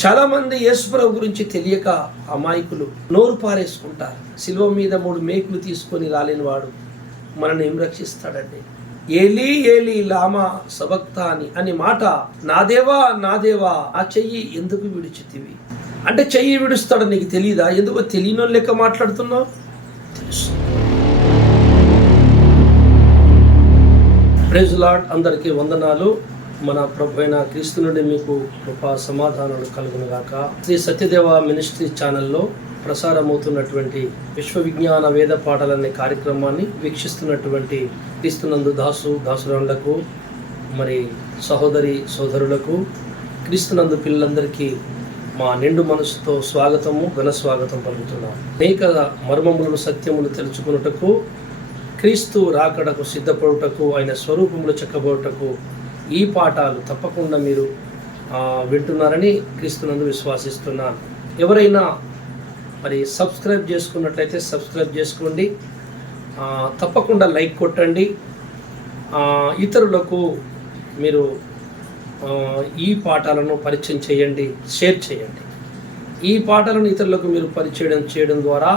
చాలామంది యేసుప్రభు గురించి తెలియక అమాయకులు నోరు పారేసుకుంటారు. శిలువ మీద 3 మేకులు తీసుకొని రాలేని వాడు మనల్ని ఏం రక్షిస్తాడండి? ఏలీ ఏలీ లామా సబక్తాని అని మాట, నా దేవా నా దేవా ఆ చెయ్యి ఎందుకు విడిచితివి అంటే చెయ్యి విడుస్తాడు నీకు తెలియదా? ఎందుకో తెలియనో లెక్క మాట్లాడుతున్నావు. తెలుసు. ప్రైజ్ లార్డ్, అందరికీ వందనాలు. మన ప్రభు అయిన క్రీస్తు నుండి మీకు కృపా సమాధానాలు కలుగునుగాక. శ్రీ సత్యదేవ మినిస్ట్రీ ఛానల్లో ప్రసారమవుతున్నటువంటి విశ్వవిజ్ఞాన వేద పాఠాలనే కార్యక్రమాన్ని వీక్షిస్తున్నటువంటి క్రీస్తునందు దాసురాండ్లకు, మరి సహోదరి సోదరులకు, క్రీస్తునందు పిల్లలందరికీ మా నిండు మనసుతో స్వాగతము, ఘన స్వాగతం పలుకుతున్నాం. అనేక మర్మములను సత్యములు తెలుసుకున్నటకు, క్రీస్తు రాకడకు సిద్ధపడుటకు, ఆయన స్వరూపములు చెక్కబోటకు ఈ పాఠాలు తప్పకుండా మీరు వింటున్నారని క్రీస్తునందు విశ్వాసిస్తున్నాను. ఎవరైనా మరి సబ్స్క్రైబ్ చేసుకున్నట్లయితే సబ్స్క్రైబ్ చేసుకోండి, తప్పకుండా లైక్ కొట్టండి, ఇతరులకు మీరు ఈ పాఠాలను పరిచయం చేయండి, షేర్ చేయండి. ఈ పాఠాలను ఇతరులకు మీరు పరిచయం చేయడం ద్వారా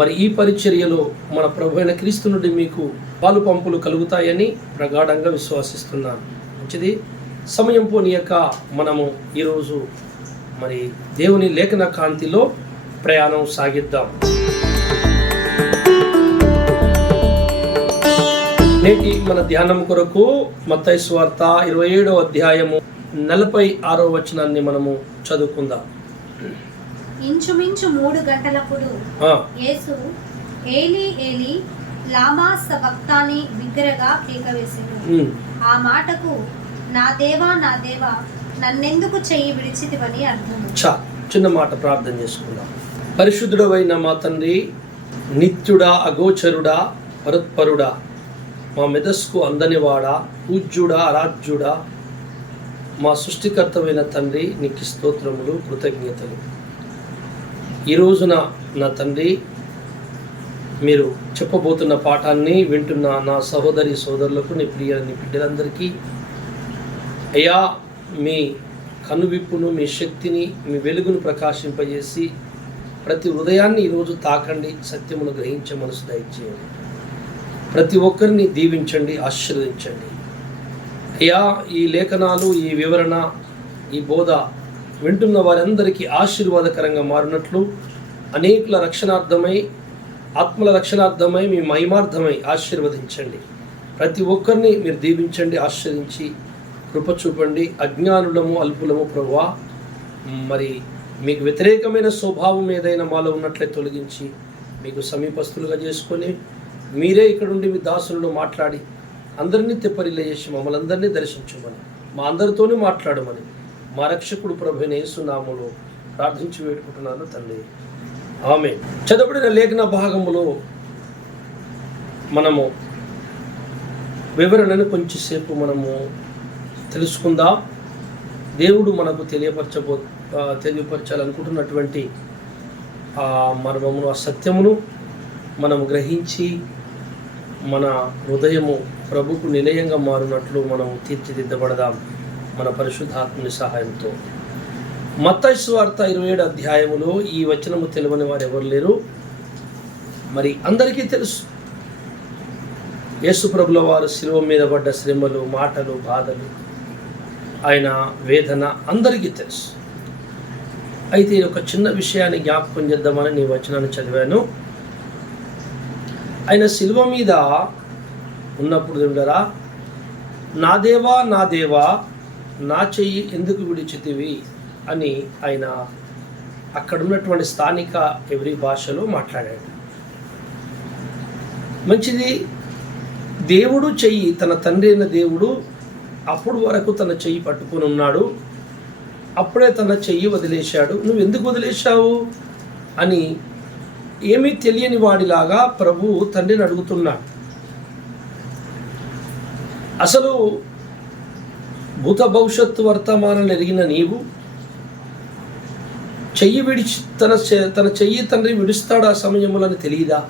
మరి ఈ పరిచర్యలో మన ప్రభు అయిన క్రీస్తు నుండి మీకు పాలు పంపులు కలుగుతాయని ప్రగాఢంగా విశ్వాసిస్తున్నాను. మంచిది. సమయం పోనీయక మనము ఈరోజు మరి దేవుని లేఖన కాంతిలో ప్రయాణం సాగిద్దాం. నేటి మన ధ్యానం కొరకు మత్తయి సువార్త 27వ అధ్యాయము 46వ వచనాన్ని మనము చదువుకుందాం. ఇంచుమించు 3 గంటలప్పుడు యేసు ఏలీ ఏలీ లామా సబక్తాని బిగ్గరగా కేక వేసెను. ఆ మాటకు నా దేవా నా దేవా నన్నెందుకు చెయ్యి విడిచితివని అర్థం. చిన్న మాట ప్రార్థన చేసుకుందాం. పరిశుద్ధుడవైన మా తండ్రి, నిత్యుడా, అగోచరుడా, పరత్పరుడా, మా మెదస్కు అందనివాడా, పూజ్యుడా, ఆరాధ్యుడా, మా సృష్టికర్తమైన తండ్రి, నీకు స్తోత్రములు, కృతజ్ఞతలు. ఈ రోజున నా తండ్రి, మీరు చెప్పబోతున్న పాఠాన్ని వింటున్న నా సహోదరి సోదరులకు, నీ బిడ్డలందరికీ అయ్యా మీ కనువిప్పును, మీ శక్తిని, మీ వెలుగును ప్రకాశింపజేసి ప్రతి హృదయాన్ని ఈరోజు తాకండి, సత్యమును గ్రహించే మనసు దయచేయండి. ప్రతి ఒక్కరిని దీవించండి, ఆశీర్వదించండి. అయ్యా ఈ లేఖనాలు, ఈ వివరణ, ఈ బోధ వింటున్న వారందరికీ ఆశీర్వాదకరంగా మారినట్లు, అనేకుల రక్షణార్థమై, ఆత్మల రక్షణార్థమై, మీ మహిమార్థమై ఆశీర్వదించండి. ప్రతి ఒక్కరిని మీరు దీవించండి, ఆశీర్వదించి కృప చూపండి. అజ్ఞానులము, అల్పులము ప్రభువా, మరి మీకు వ్యతిరేకమైన స్వభావం ఏదైనా మాలో ఉన్నట్లే తొలగించి మీకు సమీపస్తులుగా చేసుకొని మీరే ఇక్కడుండి మీ దాసులను మాట్లాడి అందరినీ తెప్పరిల్ల చేసి మమ్మల్ని అందరినీ దర్శించమని, మా అందరితోనే మాట్లాడమని మా రక్షకుడు ప్రభువైన యేసు నామములో ప్రార్థించి వేడుకుంటున్నాను తండ్రి, ఆమేన్. చదవబడిన లేఖన భాగములో మనము వివరణను కొంచెంసేపు మనము తెలుసుకుందాం. దేవుడు మనకు తెలియపరచాలనుకుంటున్నటువంటి ఆ మర్మమును, ఆ సత్యమును మనము గ్రహించి మన హృదయము ప్రభుకు నిలయంగా మారినట్లు మనము తీర్చిదిద్దబడదాం మన పరిశుద్ధాత్మని సహాయంతో. మత్తయి సువార్త 27 అధ్యాయములో ఈ వచనము తెలియని వారు ఎవరు లేరు. మరి అందరికీ తెలుసు, యేసు ప్రభుల వారు శిలువ మీద పడ్డ శ్రమలు, మాటలు, బాధలు, ఆయన వేదన అందరికీ తెలుసు. అయితే ఒక చిన్న విషయాన్ని జ్ఞాపకం చేద్దామని నీ వచనాన్ని చదివాను. ఆయన శిలువ మీద ఉన్నప్పుడు దేవుడరా, నా దేవా నా దేవా నా చెయ్యి ఎందుకు విడిచితివి అని ఆయన అక్కడ ఉన్నటువంటి స్థానిక ఎవరి భాషలో మాట్లాడాడు. మంచిది. దేవుడు చెయ్యి, తన తండ్రి అయిన దేవుడు అప్పుడు వరకు తన చెయ్యి పట్టుకొని ఉన్నాడు. అప్పుడే తన చెయ్యి వదిలేశాడు. నువ్వు ఎందుకు వదిలేశావు అని ఏమీ తెలియని వాడిలాగా ప్రభు తండ్రిని అడుగుతున్నాడు. అసలు భూత భవిష్యత్తు వర్తమానాలు ఎరిగిన నీవు చెయ్యి విడిచి తన చెయ్యి తండ్రి విడుస్తాడు ఆ సమయంలో అని తెలియదా?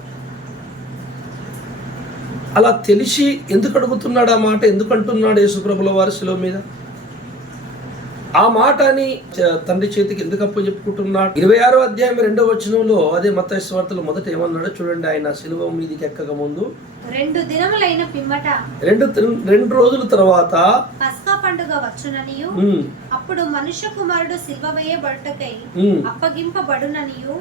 అలా తెలిసి ఎందుకు అడుగుతున్నాడు ఆ మాట? ఎందుకు అంటున్నాడు యేసుప్రభుల వారి శిలువ మీద? ఆ మాట అని తండ్రి చేతికి ఎందుకు అప్పచెప్పుకుంటున్నాడు? 26వ అధ్యాయం 2వ వచనంలో అదే మత్తయి సువార్తలో మొదట ఏమన్నాడో చూడండి. ఆయన సిలువ మీదికి ఎక్కక ముందు 2 దినములైన పిమ్మట 2 రోజుల తర్వాత పస్కా పండుగ వచ్చుననియు అప్పుడు మనుష్య కుమారుడు సిలువ వేయబడుటకై అప్పగింపబడుననియు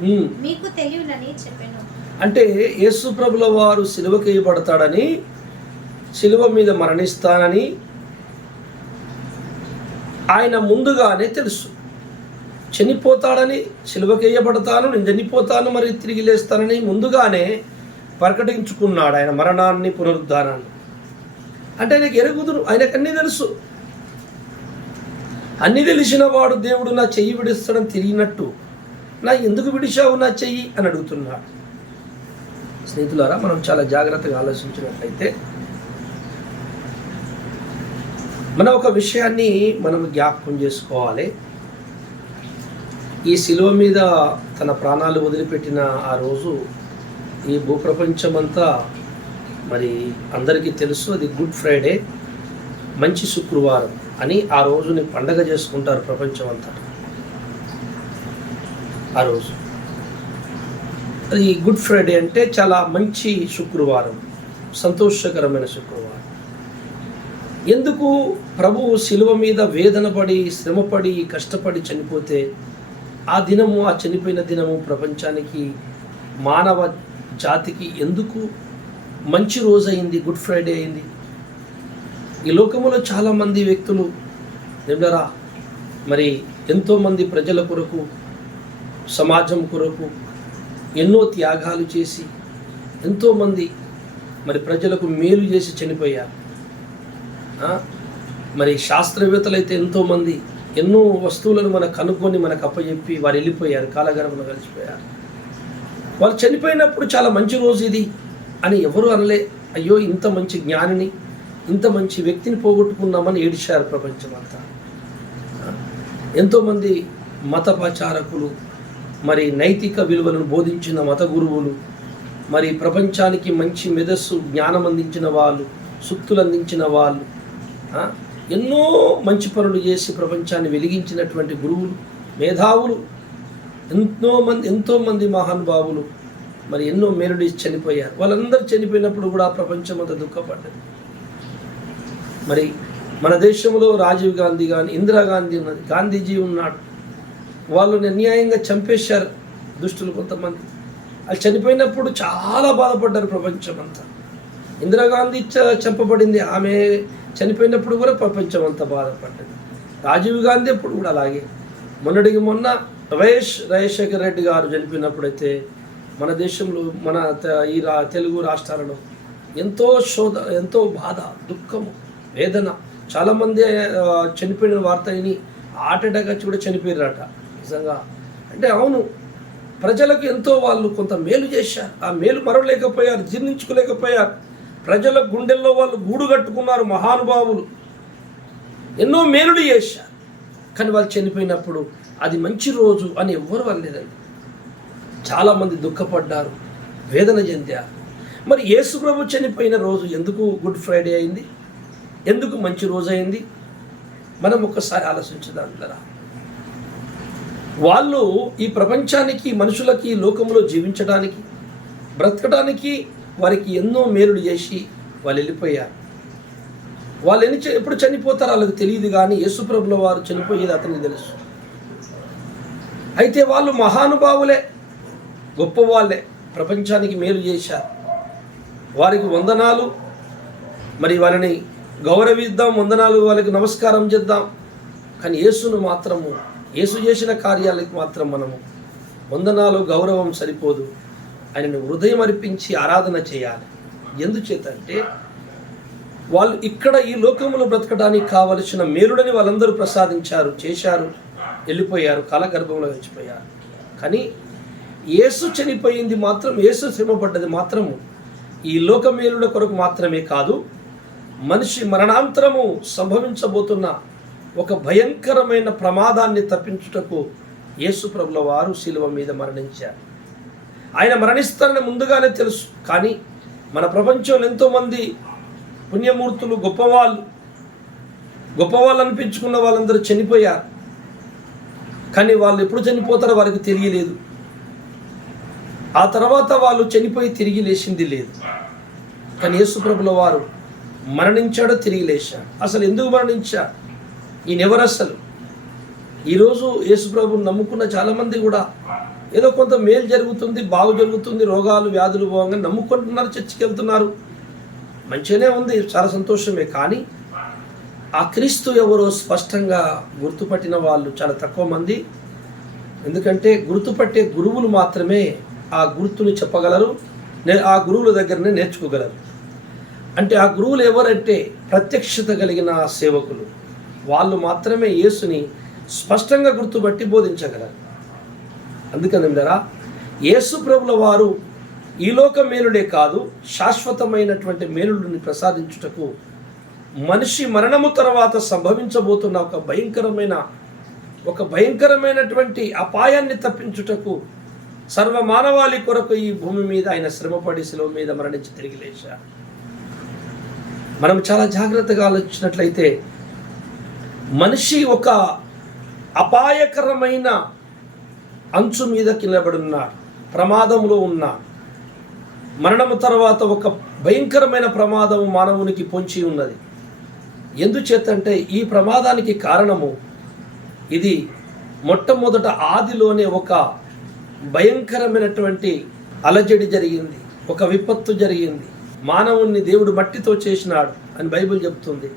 మీకు తెలియనని చెప్పెను. అంటే యేసు ప్రభుల వారు సిలువకేయబడతాడని, సిలువ మీద మరణిస్తానని ఆయన ముందుగానే తెలుసు. చనిపోతాడని, సిలువకేయబడతాను, నేను చనిపోతాను, మరి తిరిగి లేస్తానని ముందుగానే ప్రకటించుకున్నాడు ఆయన మరణాన్ని, పునరుద్ధానాన్ని. అంటే ఆయనకు ఎరుగుదురు, ఆయనకు అన్నీ తెలుసు. అన్నీ తెలిసిన వాడు దేవుడు నా చెయ్యి విడిస్తాడని తిరిగినట్టు నా ఎందుకు విడిచావు నా చెయ్యి అని అడుగుతున్నాడు. స్నేహితులారా, మనం చాలా జాగ్రత్తగా ఆలోచించినట్లయితే మనం ఒక విషయాన్ని మనం జ్ఞాపకం చేసుకోవాలి. ఈ శిలువ మీద తన ప్రాణాలు వదిలిపెట్టిన ఆ రోజు ఈ భూప్రపంచమంతా మరి అందరికీ తెలుసు, అది గుడ్ ఫ్రైడే, మంచి శుక్రవారం అని ఆ రోజుని పండగ చేసుకుంటారు ప్రపంచం అంతా. ఆ రోజు అది గుడ్ ఫ్రైడే అంటే చాలా మంచి శుక్రవారం, సంతోషకరమైన శుక్రవారం. ఎందుకు ప్రభువు శిలువ మీద వేదన పడి, శ్రమపడి, కష్టపడి చనిపోతే ఆ దినము, ఆ చనిపోయిన దినము ప్రపంచానికి, మానవ జాతికి ఎందుకు మంచి రోజు అయింది, గుడ్ ఫ్రైడే అయింది? ఈ లోకములో చాలామంది వ్యక్తులు ఏమరా మరి ఎంతోమంది ప్రజల కొరకు, సమాజం కొరకు ఎన్నో త్యాగాలు చేసి ఎంతోమంది మరి ప్రజలకు మేలు చేసి చనిపోయారు. మరి శాస్త్రవేత్తలు అయితే ఎంతోమంది ఎన్నో వస్తువులను మనకు కనుక్కొని మనకు అప్పచెప్పి వారు వెళ్ళిపోయారు, కాలగర్భంలో కలిసిపోయారు. వాళ్ళు చనిపోయినప్పుడు చాలా మంచి రోజు ఇది అని ఎవరు అనలే. అయ్యో, ఇంత మంచి జ్ఞానిని, ఇంత మంచి వ్యక్తిని పోగొట్టుకున్నామని ఏడిచారు ప్రపంచమంతా. ఎంతోమంది మతపచారకులు, మరి నైతిక విలువలను బోధించిన మత గురువులు, మరి ప్రపంచానికి మంచి మెదస్సు, జ్ఞానం అందించిన వాళ్ళు, సూక్తులు అందించిన వాళ్ళు, ఎన్నో మంచి పనులు చేసి ప్రపంచాన్ని వెలిగించినటువంటి గురువులు, మేధావులు, ఎంతోమంది మహానుభావులు మరి ఎన్నో మేలుడి చనిపోయారు. వాళ్ళందరూ చనిపోయినప్పుడు కూడా ప్రపంచం అంతా దుఃఖపడ్డది. మరి మన దేశంలో రాజీవ్ గాంధీ కానీ, ఇందిరాగాంధీ ఉన్నది, గాంధీజీ ఉన్నాడు. వాళ్ళని అన్యాయంగా చంపేశారు దుష్టులు కొంతమంది. వాళ్ళు చనిపోయినప్పుడు చాలా బాధపడ్డారు ప్రపంచం అంతా. ఇందిరాగాంధీ చంపబడింది, ఆమె చనిపోయినప్పుడు కూడా ప్రపంచం అంతా బాధపడ్డది. రాజీవ్ గాంధీ అప్పుడు కూడా అలాగే. మొన్నటికి మొన్న రాజశేఖర రెడ్డి గారు చనిపోయినప్పుడైతే మన దేశంలో, మన ఈ తెలుగు రాష్ట్రాలలో ఎంతో బాధ, దుఃఖము, వేదన. చాలామంది చనిపోయిన వార్త విని హార్ట్ అటాక్ వచ్చి కూడా చనిపోయారట. నిజంగా అంటే అవును, ప్రజలకు ఎంతో వాళ్ళు కొంత మేలు చేశారు. ఆ మేలు మరవలేకపోయారు, జీర్ణించుకోలేకపోయారు. ప్రజల గుండెల్లో వాళ్ళు గూడు కట్టుకున్నారు. మహానుభావులు ఎన్నో మేలుడు చేశారు. కానీ వాళ్ళు చనిపోయినప్పుడు అది మంచి రోజు అని ఎవ్వరు అనలేదండి. చాలామంది దుఃఖపడ్డారు, వేదన చెందారు. మరి యేసు ప్రభు చనిపోయిన రోజు ఎందుకు గుడ్ ఫ్రైడే అయింది? ఎందుకు మంచి రోజు అయింది? మనం ఒక్కసారి ఆలోచించుదాం. వాళ్ళు ఈ ప్రపంచానికి, మనుషులకి, లోకంలో జీవించడానికి, బ్రతకడానికి వారికి ఎన్నో మేలుడు చేసి వాళ్ళు వెళ్ళిపోయారు. వాళ్ళు ఎప్పుడు చనిపోతారో వాళ్ళకి తెలియదు, కానీ యేసుప్రభుల వారు చనిపోయేది అతనికి తెలుసు. అయితే వాళ్ళు మహానుభావులే, గొప్పవాళ్ళే, ప్రపంచానికి మేలు చేశారు. వారికి వందనాలు, మరి వాళ్ళని గౌరవిద్దాం, వందనాలు, వాళ్ళకి నమస్కారం చేద్దాం. కానీ యేసును మాత్రము, యేసు చేసిన కార్యాలకు మాత్రం మనము వందనాలు, గౌరవం సరిపోదు. ఆయనను హృదయం అర్పించి ఆరాధన చేయాలి. ఎందుచేతంటే వాళ్ళు ఇక్కడ ఈ లోకంలో బ్రతకడానికి కావలసిన మేలుడని వాళ్ళందరూ ప్రసాదించారు, చేశారు, వెళ్ళిపోయారు, కాలగర్భంలో వచ్చిపోయారు. కానీ యేసు చనిపోయింది మాత్రం, యేసు శ్రమపడ్డది మాత్రము ఈ లోక మేలుల కొరకు మాత్రమే కాదు, మనిషి మరణాంతరము సంభవించబోతున్న ఒక భయంకరమైన ప్రమాదాన్ని తప్పించుటకు యేసు ప్రభుల వారు శిలువ మీద మరణించారు. ఆయన మరణిస్తారని ముందుగానే తెలుసు. కానీ మన ప్రపంచంలో ఎంతోమంది పుణ్యమూర్తులు, గొప్పవాళ్ళు అనిపించుకున్న వాళ్ళందరూ చనిపోయారు. కానీ వాళ్ళు ఎప్పుడు చనిపోతారో వారికి తెలియలేదు. ఆ తర్వాత వాళ్ళు చనిపోయి తిరిగి లేచింది లేదు. కానీ యేసుప్రభుల వారు మరణించాడో తిరిగి లేచాడు. అసలు ఎందుకు మరణించాడు? ఈయనెవరు అసలు? ఈరోజు యేసుప్రభుని నమ్ముకున్న చాలామంది కూడా ఏదో కొంత మేలు జరుగుతుంది, బాగు జరుగుతుంది, రోగాలు వ్యాధులు పోగా నమ్ముకుంటున్నారు, చర్చికి వెళ్తున్నారు, మంచిగానే ఉంది, చాలా సంతోషమే. కానీ ఆ క్రీస్తు ఎవరో స్పష్టంగా గుర్తుపట్టిన వాళ్ళు చాలా తక్కువ మంది. ఎందుకంటే గుర్తుపట్టే గురువులు మాత్రమే ఆ గుర్తుని చెప్పగలరు, ఆ గురువుల దగ్గరనే నేర్చుకోగలరు. అంటే ఆ గురువులు ఎవరంటే ప్రత్యక్షత కలిగిన సేవకులు. వాళ్ళు మాత్రమే యేసుని స్పష్టంగా గుర్తుపట్టి బోధించగలరు. అందుకని యేసు ప్రభుల వారు ఈ లోక మేలుడే కాదు, శాశ్వతమైనటువంటి మేలుని ప్రసాదించుటకు మనిషి మరణము తర్వాత సంభవించబోతున్న ఒక భయంకరమైనటువంటి అపాయాన్ని తప్పించుటకు సర్వమానవాళి కొరకు ఈ భూమి మీద ఆయన శ్రమపడి శిలువ మీద మరణించి తిరిగి లేచారు. మనం చాలా జాగ్రత్తగా ఆలోచించినట్లయితే మనిషి ఒక అపాయకరమైన అంచు మీద నిలబడున్నాడు, ప్రమాదంలో ఉన్నాడు. మరణము తర్వాత ఒక భయంకరమైన ప్రమాదము మానవునికి పొంచి ఉన్నది. ఎందుచేతంటే ఈ ప్రమాదానికి కారణము ఇది మొట్టమొదట ఆదిలోనే ఒక భయంకరమైనటువంటి అలజడి జరిగింది, ఒక విపత్తు జరిగింది. మానవుణ్ణి దేవుడు మట్టితో చేసినాడు అని బైబిల్ చెప్తుంది.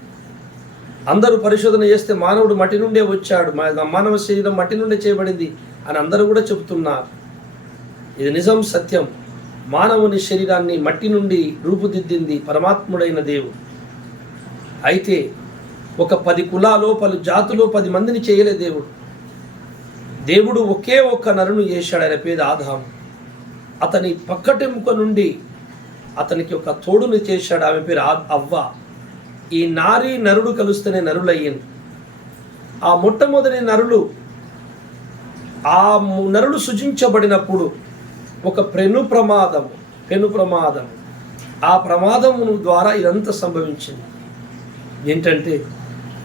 అందరూ పరిశోధన చేస్తే మానవుడు మట్టి నుండే వచ్చాడు, మానవ శరీరం మట్టి నుండే చేయబడింది అని అందరూ కూడా చెబుతున్నారు. ఇది నిజం, సత్యం. మానవుని శరీరాన్ని మట్టి నుండి రూపుదిద్దింది పరమాత్ముడైన దేవుడు. అయితే ఒక 10 కులాలో 10 జాతులో 10 మందిని చేయలే దేవుడు. దేవుడు ఒకే ఒక్క నరుని చేశాడు. ఆయన పేరు ఆదాము. అతని పక్కటెముక నుండి అతనికి ఒక తోడుని చేశాడు. ఆమె పేరు అవ్వ. ఈ నారి నరుడు కలుస్తేనే నరులయ్యింది. ఆ మొట్టమొదటి నరులు సృజించబడినప్పుడు ఒక పెను ప్రమాదము ఆ ప్రమాదము ద్వారా ఇదంతా సంభవించింది. ఏంటంటే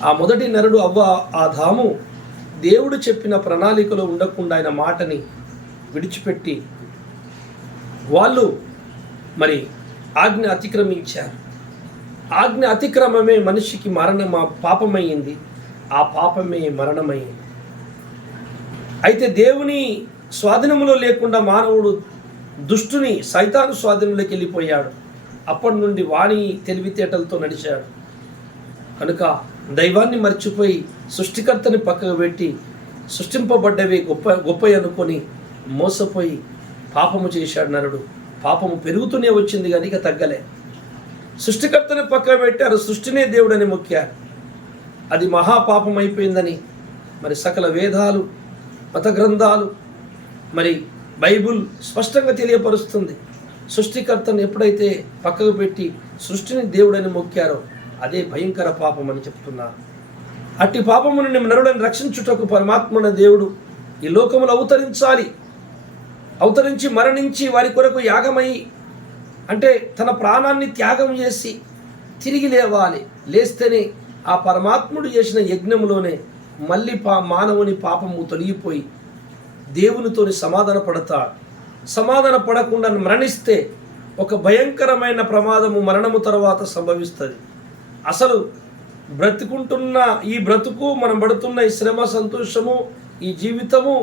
ఆ మొదటి నరుడు అవ్వ ఆదాము దేవుడు చెప్పిన ప్రణాళికలో ఉండకుండా ఆయన మాటని విడిచిపెట్టి వాళ్ళు మరి ఆజ్ఞ అతిక్రమించారు. ఆజ్ఞ అతిక్రమమే మనిషికి పాపమయ్యింది. ఆ పాపమే మరణమైంది. అయితే దేవుని స్వాధీనంలో లేకుండా మానవుడు దుష్టుని సైతాను స్వాధీనంలోకి వెళ్ళిపోయాడు. అప్పటి నుండి వాణి తెలివితేటలతో నడిచాడు. కనుక దైవాన్ని మర్చిపోయి సృష్టికర్తని పక్కకు పెట్టి సృష్టింపబడ్డవి గొప్ప అనుకొని మోసపోయి పాపము చేశాడు నరుడు. పాపము పెరుగుతూనే వచ్చింది కానీ ఇక తగ్గలే. సృష్టికర్తని పక్కకు పెట్టారు, సృష్టినే దేవుడని మొక్కారు. అది మహాపాపం అయిపోయిందని మరి సకల వేదాలు, మత గ్రంథాలు, మరి బైబుల్ స్పష్టంగా తెలియపరుస్తుంది. సృష్టికర్తను ఎప్పుడైతే పక్కకు పెట్టి సృష్టిని దేవుడని మొక్కారో అదే భయంకర పాపం అని చెప్తున్నారు. అట్టి పాపము నుండి నరులను రక్షించుటకు పరమాత్ముడైన దేవుడు ఈ లోకములు అవతరించి మరణించి వారి కొరకు యాగమై, అంటే తన ప్రాణాన్ని త్యాగం చేసి తిరిగి లేవాలి. లేస్తేనే ఆ పరమాత్ముడు చేసిన యజ్ఞంలోనే మళ్ళీ మానవుని పాపము తొలగిపోయి దేవునితోని సమాధాన పడకుండా మరణిస్తే ఒక భయంకరమైన ప్రమాదము మరణము తర్వాత సంభవిస్తుంది. అసలు బ్రతుకుంటున్న ఈ బ్రతుకు, మనం పడుతున్న ఈ శ్రమ, సంతోషము, ఈ జీవితము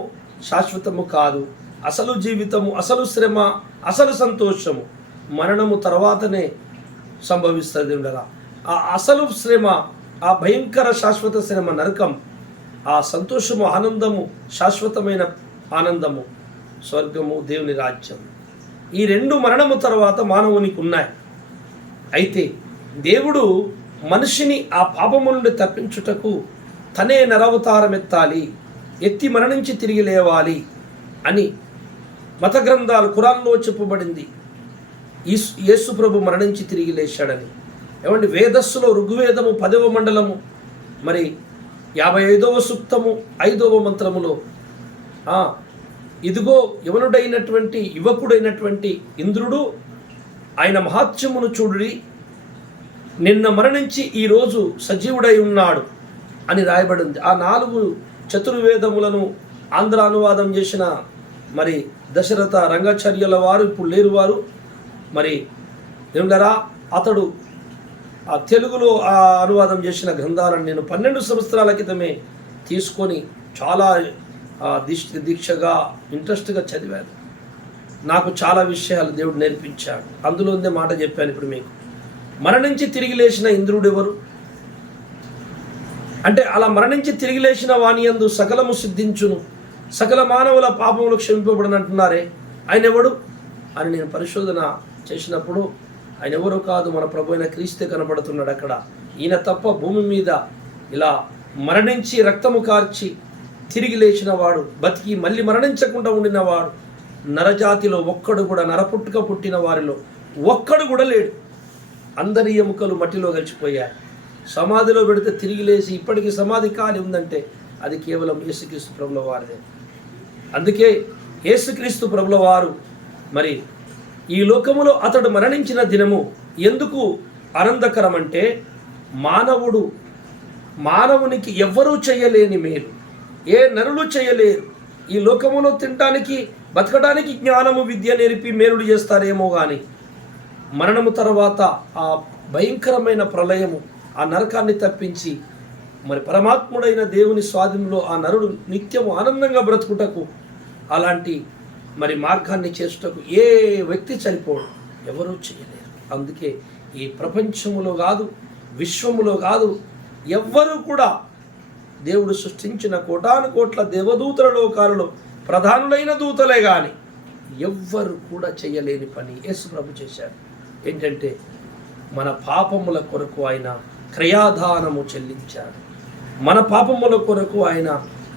శాశ్వతము కాదు. అసలు జీవితము, అసలు శ్రమ, అసలు సంతోషము మరణము తర్వాతనే సంభవిస్తుంది. ఆ అసలు శ్రమ, ఆ భయంకర శాశ్వత శ్రమ నరకం, ఆ సంతోషము, ఆనందము, శాశ్వతమైన ఆనందము స్వర్గము, దేవుని రాజ్యం. ఈ 2 మరణము తర్వాత మానవునికి ఉన్నాయి. అయితే దేవుడు మనిషిని ఆ పాపము నుండి తప్పించుటకు తనే నరవతారం ఎత్తి మరణించి తిరిగి లేవాలి అని మత గ్రంథాలు, ఖురాన్లో చెప్పబడింది. యేసు ప్రభు మరణించి తిరిగి లేచాడని. ఏమంటే వేదస్సులో ఋగ్వేదము 10వ మండలము మరి 55వ సూక్తము 5వ మంత్రములో ఇదిగో యువకుడైనటువంటి ఇంద్రుడు ఆయన మహాత్మ్యమును చూడుడి, నిన్న మరణించి ఈరోజు సజీవుడై ఉన్నాడు అని రాయబడింది. ఆ 4 చతుర్వేదములను ఆంధ్ర అనువాదం చేసిన మరి దశరథ రంగాచార్యుల వారు ఇప్పుడు లేరు. వారు మరి ఏమిటారా అతడు ఆ తెలుగులో ఆ అనువాదం చేసిన గ్రంథాలను నేను 12 సంవత్సరాల క్రితమే తీసుకొని చాలా దీక్షగా ఇంట్రెస్ట్గా చదివాను. నాకు చాలా విషయాలు దేవుడు నేర్పించాడు. అందులో ఉందే మాట చెప్పాను ఇప్పుడు మీకు. మరణించి తిరిగి లేచిన ఇంద్రుడు ఎవరు అంటే, అలా మరణించి తిరిగి లేచిన వాని యందు సకలము సిద్ధించును, సకల మానవుల పాపములు క్షమింపబడని అంటున్నారే, ఆయన ఎవడు అని నేను పరిశోధన చేసినప్పుడు ఆయన ఎవరో కాదు, మన ప్రభు అయిన క్రీస్తే కనబడుతున్నాడు అక్కడ. ఈయన తప్ప భూమి మీద ఇలా మరణించి రక్తము కార్చి తిరిగి లేచిన వాడు, బతికి మళ్ళీ మరణించకుండా ఉండినవాడు నరజాతిలో ఒక్కడు కూడా, నరపుట్టుక పుట్టిన వారిలో ఒక్కడు కూడా లేడు. అందరి ఎముకలు మట్టిలో కలిసిపోయాయి. సమాధిలో పెడితే తిరిగి లేచి ఇప్పటికీ సమాధి ఖాళీ ఉందంటే అది కేవలం యేసుక్రీస్తు ప్రభుల వారిదే. అందుకే యేసుక్రీస్తు ప్రభుల వారు మరి ఈ లోకములో అతడు మరణించిన దినము ఎందుకు ఆనందకరం అంటే, మానవునికి ఎవ్వరూ చేయలేని మేలు ఏ నరులు చేయలేరు. ఈ లోకములో తినడానికి బతకడానికి జ్ఞానము విద్య నేర్పి మేలుడు చేస్తారేమో కానీ మరణము తర్వాత ఆ భయంకరమైన ప్రళయము ఆ నరకాన్ని తప్పించి మరి పరమాత్ముడైన దేవుని స్వాధీనంలో ఆ నరుడు నిత్యము ఆనందంగా బ్రతుకుటకు అలాంటి మరి మార్గాన్ని చేస్తుటకు ఏ వ్యక్తి చనిపోవడం ఎవరూ చేయలేరు. అందుకే ఈ ప్రపంచములో కాదు, విశ్వములో కాదు, ఎవ్వరూ కూడా దేవుడు సృష్టించిన కోటాను కోట్ల దేవదూతల లోకాలలో ప్రధానులైన దూతలే కానీ ఎవ్వరు కూడా చేయలేని పని యేసు ప్రభు చేశాడు. ఏంటంటే మన పాపముల కొరకు ఆయన క్రయాదానము చెల్లించాడు. మన పాపముల కొరకు ఆయన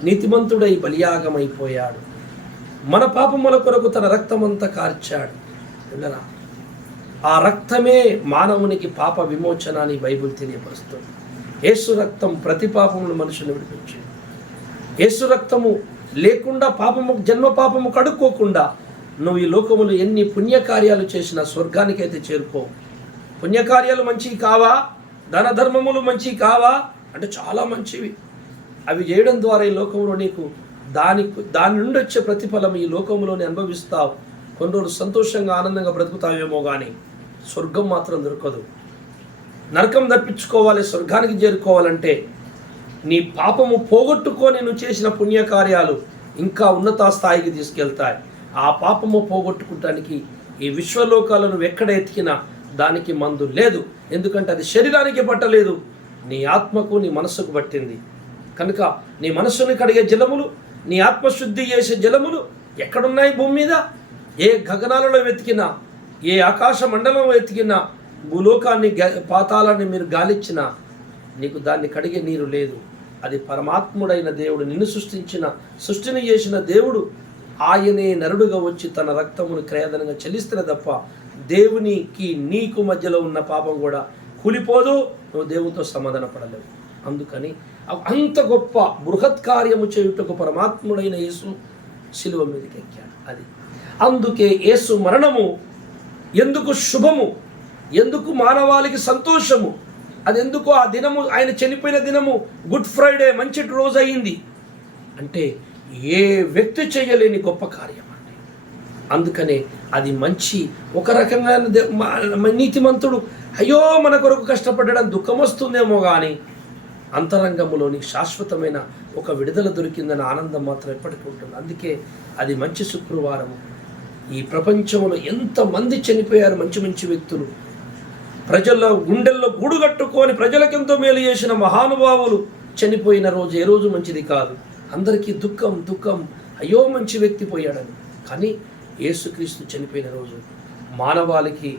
నీతిమంతుడై బలియాగమైపోయాడు. మన పాపముల కొరకు తన రక్తమంతా కార్చాడు. విన్నరా, ఆ రక్తమే మానవునికి పాప విమోచన అని బైబిల్ తెలియపరుస్తుంది. యేసు రక్తం ప్రతి పాపమును మనుషుని విడిపించింది. యేసు రక్తము లేకుండా పాపము, జన్మ పాపము కడుక్కోకుండా నువ్వు ఈ లోకములు ఎన్ని పుణ్యకార్యాలు చేసినా స్వర్గానికైతే చేరుకో. పుణ్యకార్యాలు మంచివి కావా, దాన ధర్మములు మంచివి కావా అంటే చాలా మంచివి. అవి చేయడం ద్వారా ఈ లోకంలో నీకు దాని నుండి వచ్చే ప్రతిఫలం ఈ లోకంలోనే అనుభవిస్తావు. కొన్ని రోజులు సంతోషంగా ఆనందంగా బ్రతుకుతావేమో కానీ స్వర్గం మాత్రం దొరకదు. నరకం తప్పించుకోవాలి, స్వర్గానికి చేరుకోవాలంటే నీ పాపము పోగొట్టుకొని నువ్వు చేసిన పుణ్యకార్యాలు ఇంకా ఉన్నత స్థాయికి తీసుకెళ్తాయి. ఆ పాపము పోగొట్టుకోవటానికి ఈ విశ్వలోకాలను ఎక్కడ ఎతికినా దానికి మందు లేదు. ఎందుకంటే అది శరీరానికి పట్టలేదు, నీ ఆత్మకు నీ మనస్సుకు పట్టింది. కనుక నీ మనస్సుని కడిగే జలములు, నీ ఆత్మశుద్ధి చేసే జలములు ఎక్కడున్నాయి భూమి మీద? ఏ గగనాలలో వెతికినా, ఏ ఆకాశ మండలంలో వెతికినా, భూలోకాన్ని పాతాళాన్ని మీరు గాలిచ్చినా నీకు దాన్ని కడిగే నీరు లేదు. అది పరమాత్ముడైన దేవుడు, నిన్ను సృష్టిని చేసిన దేవుడు ఆయనే నరుడుగా వచ్చి తన రక్తమును క్రయధనంగా చెల్లిస్తున్న తప్ప దేవునికి నీకు మధ్యలో ఉన్న పాపం కూడా కూలిపోదు. నువ్వు దేవునితో సమాధాన పడలేవు. అందుకని అంత గొప్ప బృహత్ కార్యము చేయుటకు పరమాత్ముడైన యేసు శిలువ మీదకి ఎక్కాడు. అది అందుకే యేసు మరణము ఎందుకు శుభము, ఎందుకు మానవాళికి సంతోషము, అది ఎందుకు ఆ దినము, ఆయన చనిపోయిన దినము గుడ్ ఫ్రైడే మంచి రోజు అయింది అంటే ఏ వ్యక్తి చేయలేని గొప్ప కార్యం అండి. అందుకనే అది మంచి, ఒక రకంగా నీతిమంతుడు అయ్యో మన కొరకు కష్టపడడం దుఃఖం వస్తుందేమో కానీ అంతరంగంలోని శాశ్వతమైన ఒక విడుదల దొరికిందన్న ఆనందం మాత్రం ఎప్పటికీ ఉంటుంది. అందుకే అది మంచి శుక్రవారము. ఈ ప్రపంచంలో ఎంతమంది చనిపోయారు మంచి మంచి వ్యక్తులు, ప్రజల్లో గుండెల్లో గూడు కట్టుకొని ప్రజలకెంతో మేలు చేసిన మహానుభావులు చనిపోయిన రోజు ఏ రోజు మంచిది కాదు. అందరికీ దుఃఖం అయ్యో మంచి వ్యక్తి పోయాడని. కానీ యేసుక్రీస్తు చనిపోయిన రోజు మానవాళికి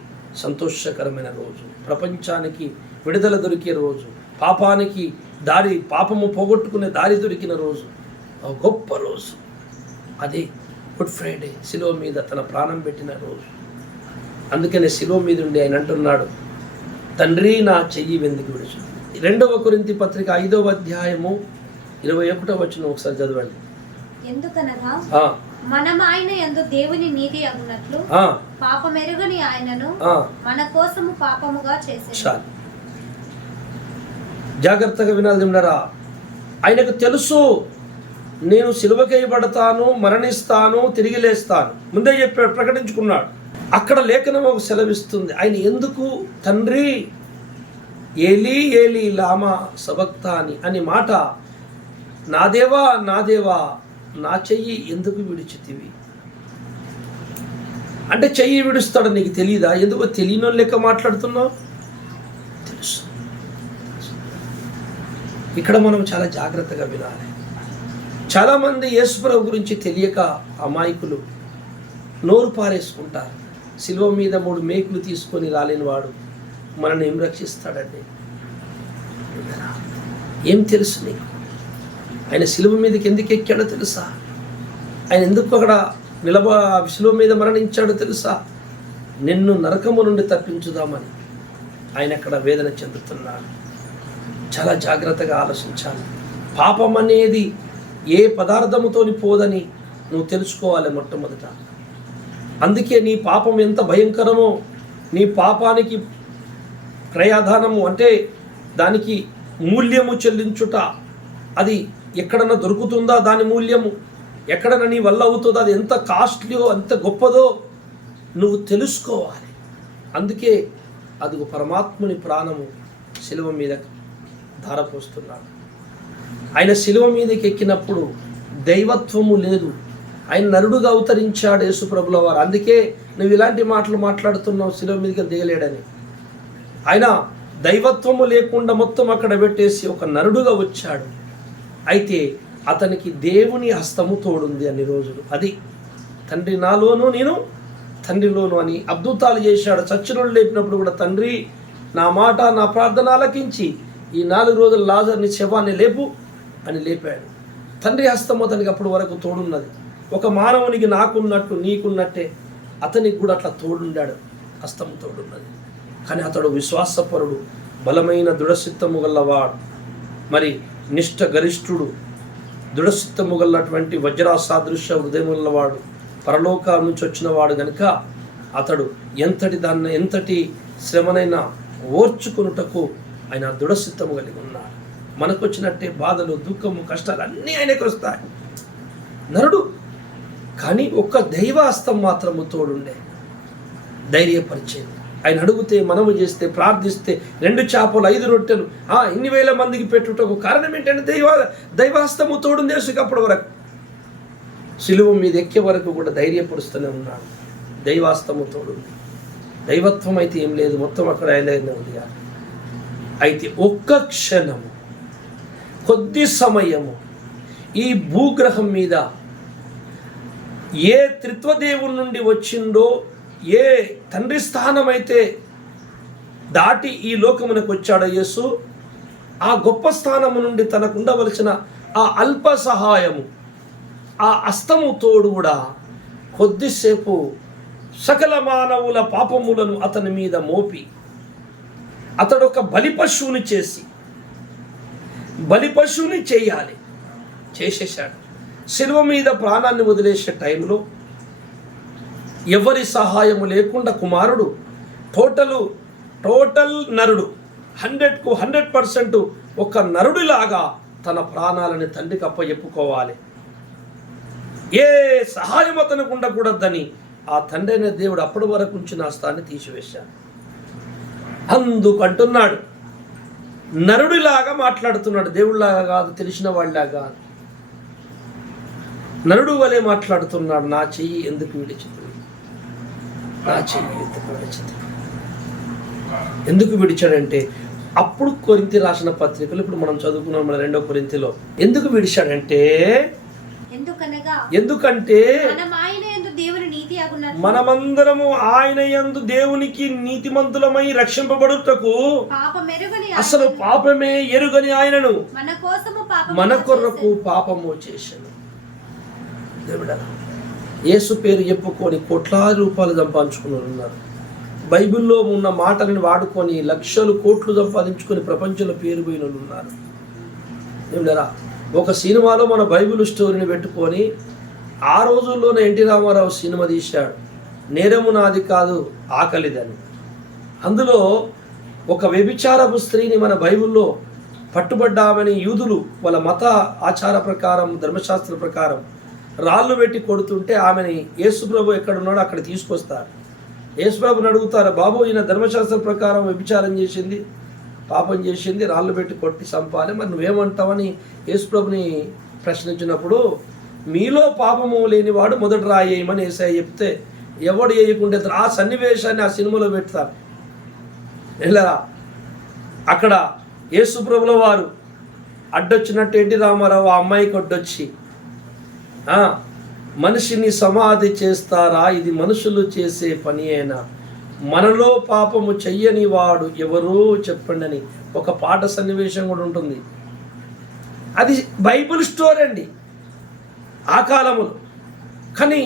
సంతోషకరమైన రోజు, ప్రపంచానికి విడుదల దొరికే రోజు, పాపము పోగొట్టుకునే దారి దొరికిన రోజు, గొప్ప రోజు. అదే గుడ్ ఫ్రైడే, శిలువ మీద తన ప్రాణం పెట్టిన రోజు. అందుకనే శిలువ మీద ఉండి ఆయన అంటున్నాడు, తండ్రి నా చెయ్యి వెందుకు విడుచు. 2 కొరింథీ పత్రిక 5వ అధ్యాయము 21వ వచనం ఒకసారి చదవండి. ఎందుకనగా మనం ఆయన యందు దేవుని నీతి అగునట్లు పాపమెరుగని ఆయనను మన కోసము పాపముగా చేశాడు. జాగ్రత్తగా వినాలి. ఆయనకు తెలుసు నేను సిలువకేయబడతాను, మరణిస్తాను, తిరిగి లేస్తాను ముందే చెప్పాడు, ప్రకటించుకున్నాడు. అక్కడ లేఖనం ఒక సెలవిస్తుంది, ఆయన ఎందుకు తండ్రి ఏలీ ఏలీ లామా సబక్తాని అని మాట, నా దేవా నా దేవా నా చెయ్యి ఎందుకు విడిచితివి అంటే చెయ్యి విడుస్తాడు నీకు తెలియదా? ఎందుకో తెలియనో లెక్క మాట్లాడుతున్నావు. తెలుసు. ఇక్కడ మనం చాలా జాగ్రత్తగా వినాలి. చాలామంది యేసుప్రభు గురించి తెలియక అమాయకులు నోరు పారేసుకుంటారు. శిలువ మీద 3 మేకులు తీసుకొని రాలేని వాడు మనల్ని ఏం రక్షిస్తాడండి? ఏం తెలుసు నీకు? ఆయన శిలువ మీదకి ఎందుకు ఎక్కాడో తెలుసా? ఆయన ఎందుకు అక్కడ శిలువ మీద మరణించాడో తెలుసా? నిన్ను నరకము నుండి తప్పించుదామని ఆయన అక్కడ వేదన చెందుతున్నాడు. చాలా జాగ్రత్తగా ఆలోచించాలి. పాపం అనేది ఏ పదార్థముతోని పోదని నువ్వు తెలుసుకోవాలి మొట్టమొదట. అందుకే నీ పాపం ఎంత భయంకరమో, నీ పాపానికి క్రయాధానము అంటే దానికి మూల్యము చెల్లించుట, అది ఎక్కడన్నా దొరుకుతుందా? దాని మూల్యము ఎక్కడన్నా నీ వల్ల అవుతుందో, అది ఎంత కాస్ట్లీయో ఎంత గొప్పదో నువ్వు తెలుసుకోవాలి. అందుకే అది పరమాత్ముని ప్రాణము శిలువ మీద ధారపోస్తున్నాడు. ఆయన శిలువ మీదకి ఎక్కినప్పుడు దైవత్వము లేదు, ఆయన నరుడుగా అవతరించాడు యేసుప్రభుల వారు. అందుకే నువ్వు ఇలాంటి మాటలు మాట్లాడుతున్నావు, శిలువ మీదకి దిగలేడని. ఆయన దైవత్వము లేకుండా మొత్తం అక్కడ పెట్టేసి ఒక నరుడుగా వచ్చాడు. అయితే అతనికి దేవుని హస్తము తోడుంది అన్ని రోజులు. అది తండ్రి నాలోను నేను తండ్రిలోను అని అద్భుతాలు చేశాడు. చచ్చినోళ్ళు లేపినప్పుడు కూడా తండ్రి నా మాట నా ప్రార్థన ఆలకించి ఈ 4 రోజులు లాజర్ని శవాన్ని లేపు అని లేపాడు. తండ్రి హస్తము అతనికి అప్పటి వరకు తోడున్నది. ఒక మానవునికి నాకున్నట్టు నీకున్నట్టే అతనికి కూడా అట్లా తోడుండాడు, హస్తము తోడున్నది. కానీ అతడు విశ్వాసపరుడు, బలమైన దృఢచిత్తము గల్లవాడు, మరి నిష్ఠ గరిష్ఠుడు, దృఢచిత్తము గల్లటువంటి వజ్రాసాదృశ్య హృదయం గల్లవాడు, పరలోకాల నుంచి వచ్చిన వాడు గనుక అతడు ఎంతటి శ్రమనైనా ఓర్చుకున్నటకు ఆయన దృఢచిత్తము కలిగి ఉన్నాడు. మనకు వచ్చినట్టే బాధలు, దుఃఖము, కష్టాలు అన్నీ ఆయనకు వస్తాయి. నరుడు కానీ ఒక్క దైవాస్తం మాత్రము తోడుండే ధైర్యపరిచేది. ఆయన అడిగితే, మనము చేస్తే, ప్రార్థిస్తే 2 చేపలు 5 రొట్టెలు ఇన్ని వేల మందికి పెట్టుటకు కారణం ఏంటంటే దైవాస్తము తోడుంది. అప్పటి వరకు శిలువ మీద ఎక్కే వరకు కూడా ధైర్యపరుస్తూనే ఉన్నాడు. దైవాస్తము తోడుంది. దైవత్వం అయితే ఏం లేదు, మొత్తం అక్కడ ఆయన ఉంది. అయితే ఒక్క క్షణము, కొద్ది సమయము ఈ భూగ్రహం మీద ఏ త్రిత్వదేవుని నుండి వచ్చిండో, ఏ తండ్రి స్థానం అయితే దాటి ఈ లోకమునకు వచ్చాడో యేసు, ఆ గొప్ప స్థానము నుండి తనకు ఉండవలసిన ఆ అల్ప సహాయము, ఆ హస్తము తోడు కూడా కొద్దిసేపు సకల మానవుల పాపములను అతని మీద మోపి, అతడు ఒక బలిపశువుని చేయాలి, చేసేసాడు. శిలువ మీద ప్రాణాన్ని వదిలేసే టైంలో ఎవరి సహాయము లేకుండా కుమారుడు టోటల్ నరుడు, 100కు 100% ఒక నరుడిలాగా తన ప్రాణాలని తండ్రికి అప్పచెప్పుకోవాలి. ఏ సహాయం అతనికి ఉండకూడదని ఆ తండ్రి అనే దేవుడు అప్పటి వరకు ఉంచిన స్థాన్ని తీసివేశాడు. అందుకంటున్నాడు, నరుడిలాగా మాట్లాడుతున్నాడు, దేవుడిలాగా కాదు, తెలిసిన వాళ్ళలాగా కాదు, నరుడు వలె మాట్లాడుతున్నాడు. నా చెయ్యి ఎందుకు విడిచింది, నా చెయ్యి ఎందుకు విడిచింది. ఎందుకు విడిచాడంటే అప్పుడు కొరింథీ రాసిన పత్రికలు, ఇప్పుడు మనం చదువుకున్నాం మన 2వ కొరింథీలో, ఎందుకు విడిచాడంటే ఎందుకంటే మనమందరము ఆయన యందు దేవునికి నీతిమంతులమై రక్షింపబడుటకు, అసలు పాపమే ఎరుగని ఆయనను మన కొరకు పాపము చేశాను. దేవుడా, యేసు పేరు చెప్పుకొని కోట్లాది రూపాయలు సంపాదించుకుని ఉన్నారు. బైబిల్లో ఉన్న మాటలను వాడుకొని లక్షలు కోట్లు సంపాదించుకొని ప్రపంచంలో పేరు పోయిన ఉన్నారు. ఏమిటరా, ఒక సినిమాలో మన బైబిల్ స్టోరీని పెట్టుకొని ఆ రోజుల్లోనే ఎన్టీ రామారావు సినిమా తీశాడు, నేరము నాది కాదు ఆకలిదని. అందులో ఒక వ్యభిచారపు స్త్రీని మన బైబిల్లో పట్టుబడ్డ ఆమెని యూదులు వాళ్ళ మత ఆచార ప్రకారం, ధర్మశాస్త్ర ప్రకారం రాళ్ళు పెట్టి కొడుతుంటే ఆమెని యేసుప్రభు ఎక్కడున్నాడో అక్కడ తీసుకొస్తారు. యేసుప్రభుని అడుగుతారు, బాబు ఈయన ధర్మశాస్త్ర ప్రకారం వ్యభిచారం చేసింది, పాపం చేసింది, రాళ్ళు పెట్టి కొట్టి చంపాలి, మరి నువ్వేమంటావని యేసుప్రభుని ప్రశ్నించినప్పుడు, మీలో పాపము లేనివాడు మొదటి రాయి వేయమని యేసయ్య చెప్తే ఎవడు వేయకుంటే ఆ సన్నివేశాన్ని ఆ సినిమాలో పెడతారు. ఇలా అక్కడ యేసుప్రభుల వారు అడ్డొచ్చినట్టు ఎన్టీ రామారావు ఆ అమ్మాయికి అడ్డొచ్చి, మనిషిని సమాధి చేస్తారా, ఇది మనుషులు చేసే పని అయినా, మనలో పాపము చెయ్యని వాడు ఎవరో చెప్పండి అని ఒక పాట సన్నివేశం కూడా ఉంటుంది. అది బైబిల్ స్టోరీ అండి ఆ కాలములో. కానీ